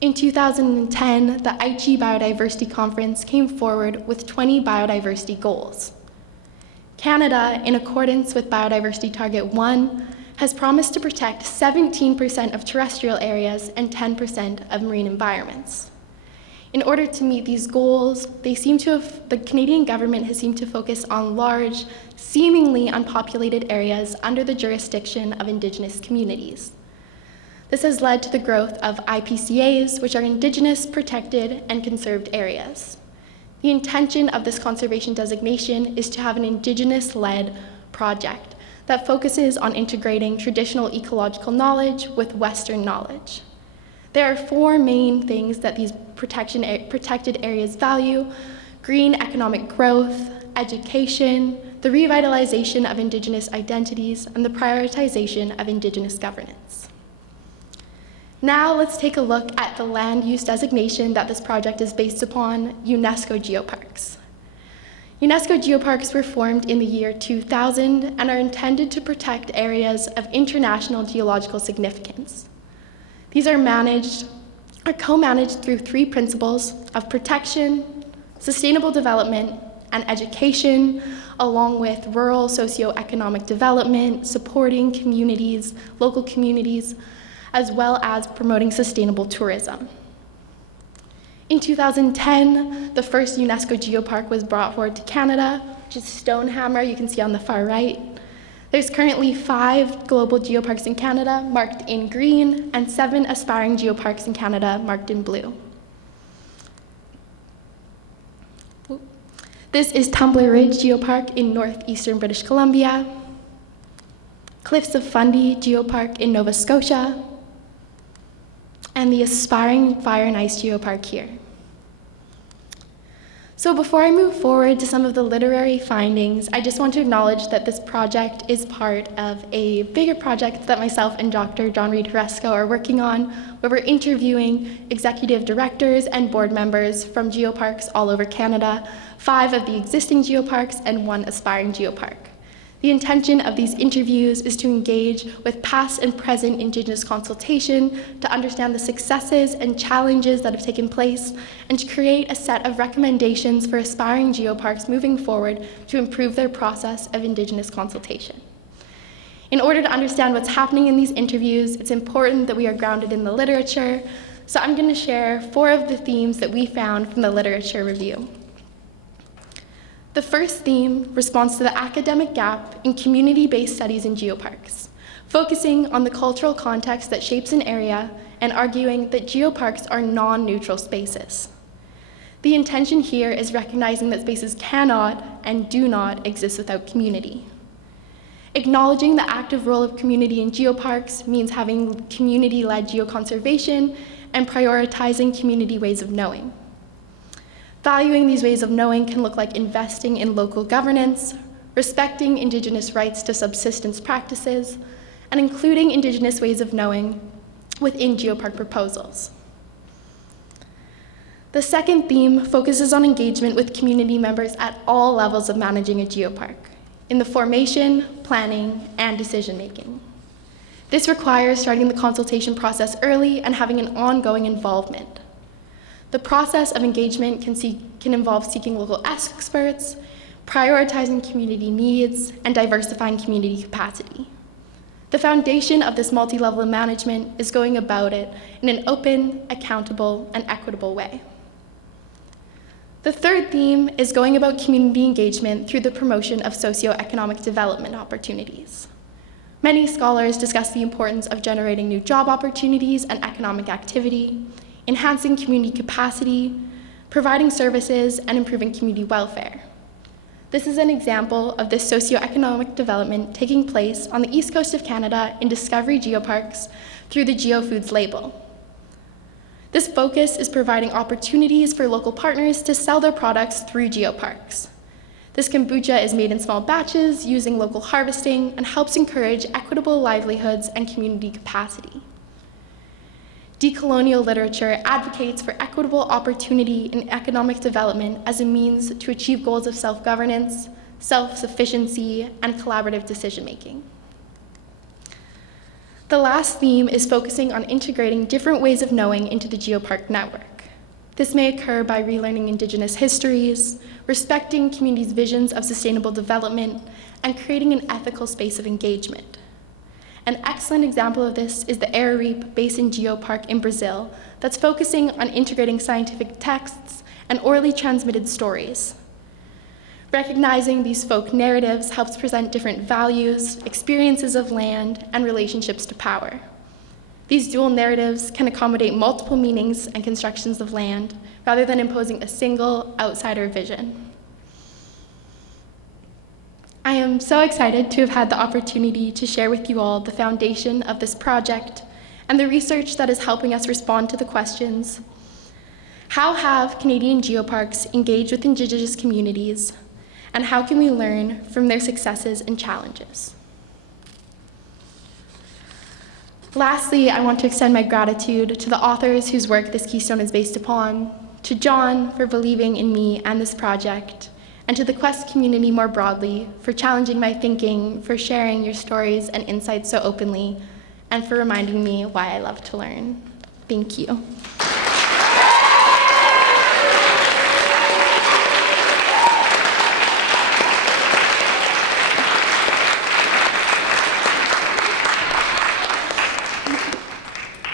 In 2010, the Aichi Biodiversity Conference came forward with 20 biodiversity goals. Canada, in accordance with Biodiversity Target 1, has promised to protect 17% of terrestrial areas and 10% of marine environments. In order to meet these goals, the Canadian government has seemed to focus on large, seemingly unpopulated areas under the jurisdiction of Indigenous communities. This has led to the growth of IPCAs, which are Indigenous, Protected, and Conserved Areas. The intention of this conservation designation is to have an Indigenous-led project that focuses on integrating traditional ecological knowledge with Western knowledge. There are 4 main things that these protected areas value: green economic growth, education, the revitalization of Indigenous identities, and the prioritization of Indigenous governance. Now let's take a look at the land use designation that this project is based upon, UNESCO Geoparks. UNESCO Geoparks were formed in the year 2000 and are intended to protect areas of international geological significance. These are co-managed through 3 principles of protection, sustainable development, and education, along with rural socioeconomic development, supporting communities, local communities, as well as promoting sustainable tourism. In 2010, the first UNESCO Geopark was brought forward to Canada, which is Stonehammer, you can see on the far right. There's currently 5 global geoparks in Canada, marked in green, and 7 aspiring geoparks in Canada, marked in blue. This is Tumbler Ridge Geopark in northeastern British Columbia, Cliffs of Fundy Geopark in Nova Scotia, and the aspiring Fire and Ice Geopark here. So before I move forward to some of the literary findings, I just want to acknowledge that this project is part of a bigger project that myself and Dr. John Reed Horesco are working on, where we're interviewing executive directors and board members from geoparks all over Canada, 5 of the existing geoparks and 1 aspiring geopark. The intention of these interviews is to engage with past and present Indigenous consultation to understand the successes and challenges that have taken place and to create a set of recommendations for aspiring geoparks moving forward to improve their process of Indigenous consultation. In order to understand what's happening in these interviews, it's important that we are grounded in the literature, so I'm going to share 4 of the themes that we found from the literature review. The first theme responds to the academic gap in community-based studies in geoparks, focusing on the cultural context that shapes an area and arguing that geoparks are non-neutral spaces. The intention here is recognizing that spaces cannot and do not exist without community. Acknowledging the active role of community in geoparks means having community-led geoconservation and prioritizing community ways of knowing. Valuing these ways of knowing can look like investing in local governance, respecting Indigenous rights to subsistence practices, and including Indigenous ways of knowing within geopark proposals. The second theme focuses on engagement with community members at all levels of managing a geopark, in the formation, planning, and decision-making. This requires starting the consultation process early and having an ongoing involvement. The process of engagement can involve seeking local experts, prioritizing community needs, and diversifying community capacity. The foundation of this multi-level management is going about it in an open, accountable, and equitable way. The third theme is going about community engagement through the promotion of socioeconomic development opportunities. Many scholars discuss the importance of generating new job opportunities and economic activity, enhancing community capacity, providing services, and improving community welfare. This is an example of this socioeconomic development taking place on the east coast of Canada in Discovery Geoparks through the GeoFoods label. This focus is providing opportunities for local partners to sell their products through geoparks. This kombucha is made in small batches using local harvesting and helps encourage equitable livelihoods and community capacity. Decolonial literature advocates for equitable opportunity in economic development as a means to achieve goals of self-governance, self-sufficiency, and collaborative decision-making. The last theme is focusing on integrating different ways of knowing into the geopark network. This may occur by relearning Indigenous histories, respecting communities' visions of sustainable development, and creating an ethical space of engagement. An excellent example of this is the Araripe Basin Geopark in Brazil that's focusing on integrating scientific texts and orally transmitted stories. Recognizing these folk narratives helps present different values, experiences of land, and relationships to power. These dual narratives can accommodate multiple meanings and constructions of land, rather than imposing a single outsider vision. I am so excited to have had the opportunity to share with you all the foundation of this project and the research that is helping us respond to the questions: how have Canadian geoparks engaged with Indigenous communities, and how can we learn from their successes and challenges? Lastly, I want to extend my gratitude to the authors whose work this Keystone is based upon, to John for believing in me and this project, and to the Quest community more broadly for challenging my thinking, for sharing your stories and insights so openly, and for reminding me why I love to learn. Thank you.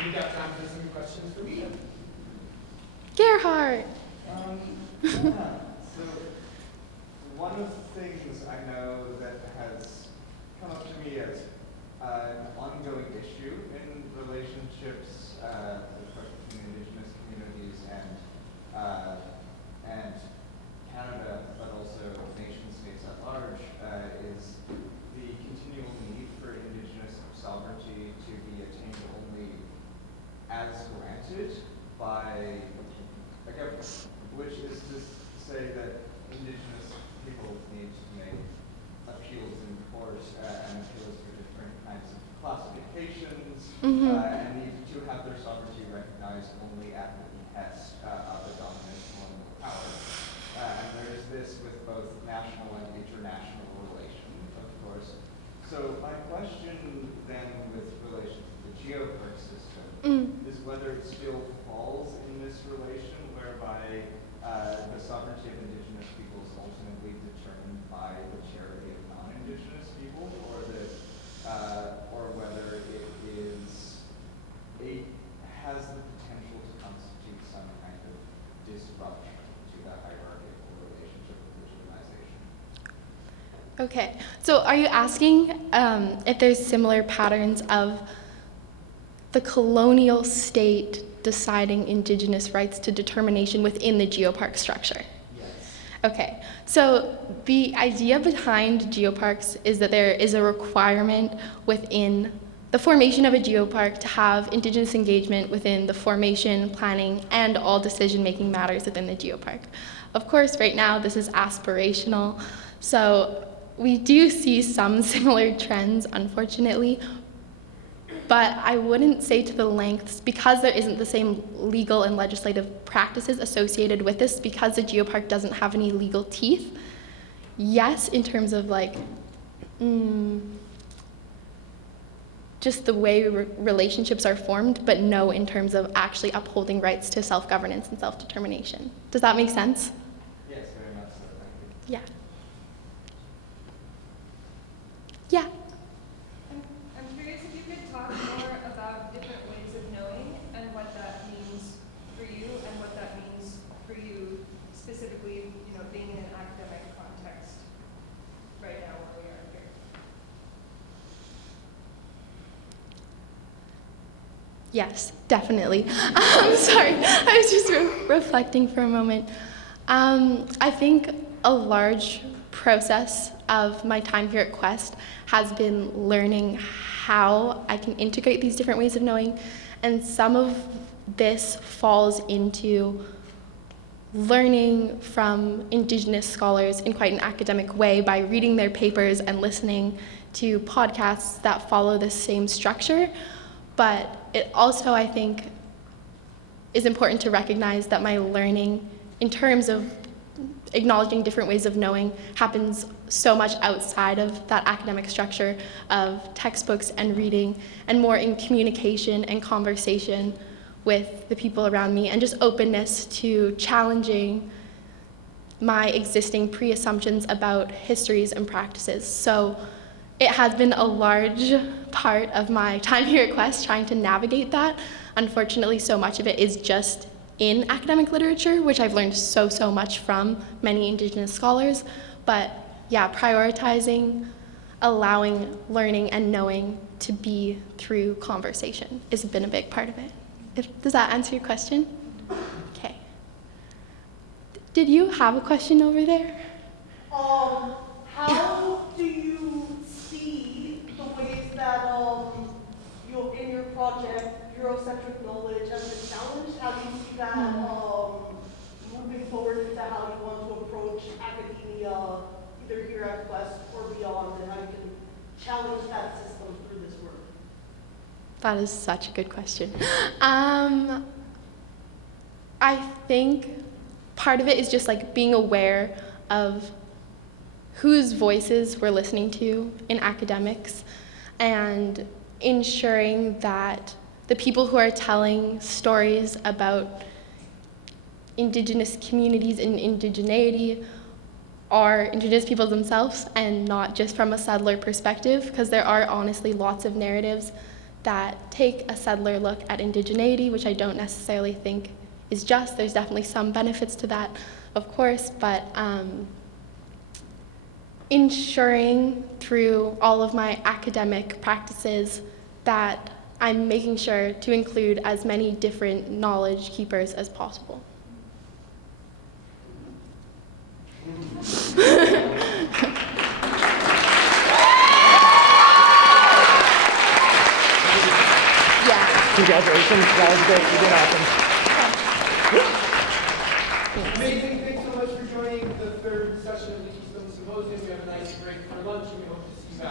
We got time for some questions for me. Gerhard. So one of the things I know that has come up to me as an ongoing issue in relationships between Indigenous communities and Canada, but also nation states at large, is the continual need for Indigenous sovereignty to be attained only as granted by a government, which is to say that Indigenous people need to make appeals in court and appeals for different kinds of classifications and need to have their sovereignty recognized only at the behest of a dominant colonial power. And there's this with both national and international relations, of course. So my question then with relation to the Geopark system is whether it still falls in this relation whereby the sovereignty of Indigenous people is ultimately determined by the charity of non-Indigenous people, or whether it has the potential to constitute some kind of disruption to the hierarchical relationship with legitimization. Okay, so are you asking if there's similar patterns of the colonial state deciding Indigenous rights to determination within the geopark structure? Yes. Okay, so the idea behind geoparks is that there is a requirement within the formation of a geopark to have Indigenous engagement within the formation, planning, and all decision-making matters within the geopark. Of course, right now this is aspirational, so we do see some similar trends, unfortunately, but I wouldn't say to the lengths, because there isn't the same legal and legislative practices associated with this, because the geopark doesn't have any legal teeth. Yes, in terms of like, just the way relationships are formed, but no in terms of actually upholding rights to self-governance and self-determination. Does that make sense? Yes, very much so, thank you. Yeah. Yeah. I'm curious if you could talk more about different ways of knowing and what that means for you and what that means for you specifically, you know, being in an academic context right now where we are here. Yes, definitely. Sorry, I was just reflecting for a moment. I think a large process of my time here at Quest has been learning how I can integrate these different ways of knowing, and some of this falls into learning from Indigenous scholars in quite an academic way by reading their papers and listening to podcasts that follow this same structure. But it also, I think, is important to recognize that my learning in terms of acknowledging different ways of knowing happens so much outside of that academic structure of textbooks and reading, and more in communication and conversation with the people around me, and just openness to challenging my existing pre-assumptions about histories and practices. So it has been a large part of my time here at Quest trying to navigate that. Unfortunately, so much of it is just in academic literature, which I've learned so much from many Indigenous scholars. But yeah, prioritizing, allowing learning and knowing to be through conversation has been a big part of it. Does that answer your question? Okay. Did you have a question over there? How do you see the ways that in your project, Eurocentric knowledge as a challenge? How do you see that moving forward into how you want to approach academia, either here at Quest or beyond, and how you can challenge that system through this work? That is such a good question. I think part of it is just like being aware of whose voices we're listening to in academics and ensuring that the people who are telling stories about Indigenous communities and indigeneity are Indigenous people themselves and not just from a settler perspective, because there are honestly lots of narratives that take a settler look at indigeneity, which I don't necessarily think is just. There's definitely some benefits to that, of course, but ensuring through all of my academic practices that I'm making sure to include as many different knowledge keepers as possible. Yeah. Congratulations, that was great. You did awesome. Amazing. Thanks so much for joining the third session of the Keystone Symposium. We have a nice break for lunch, and we hope to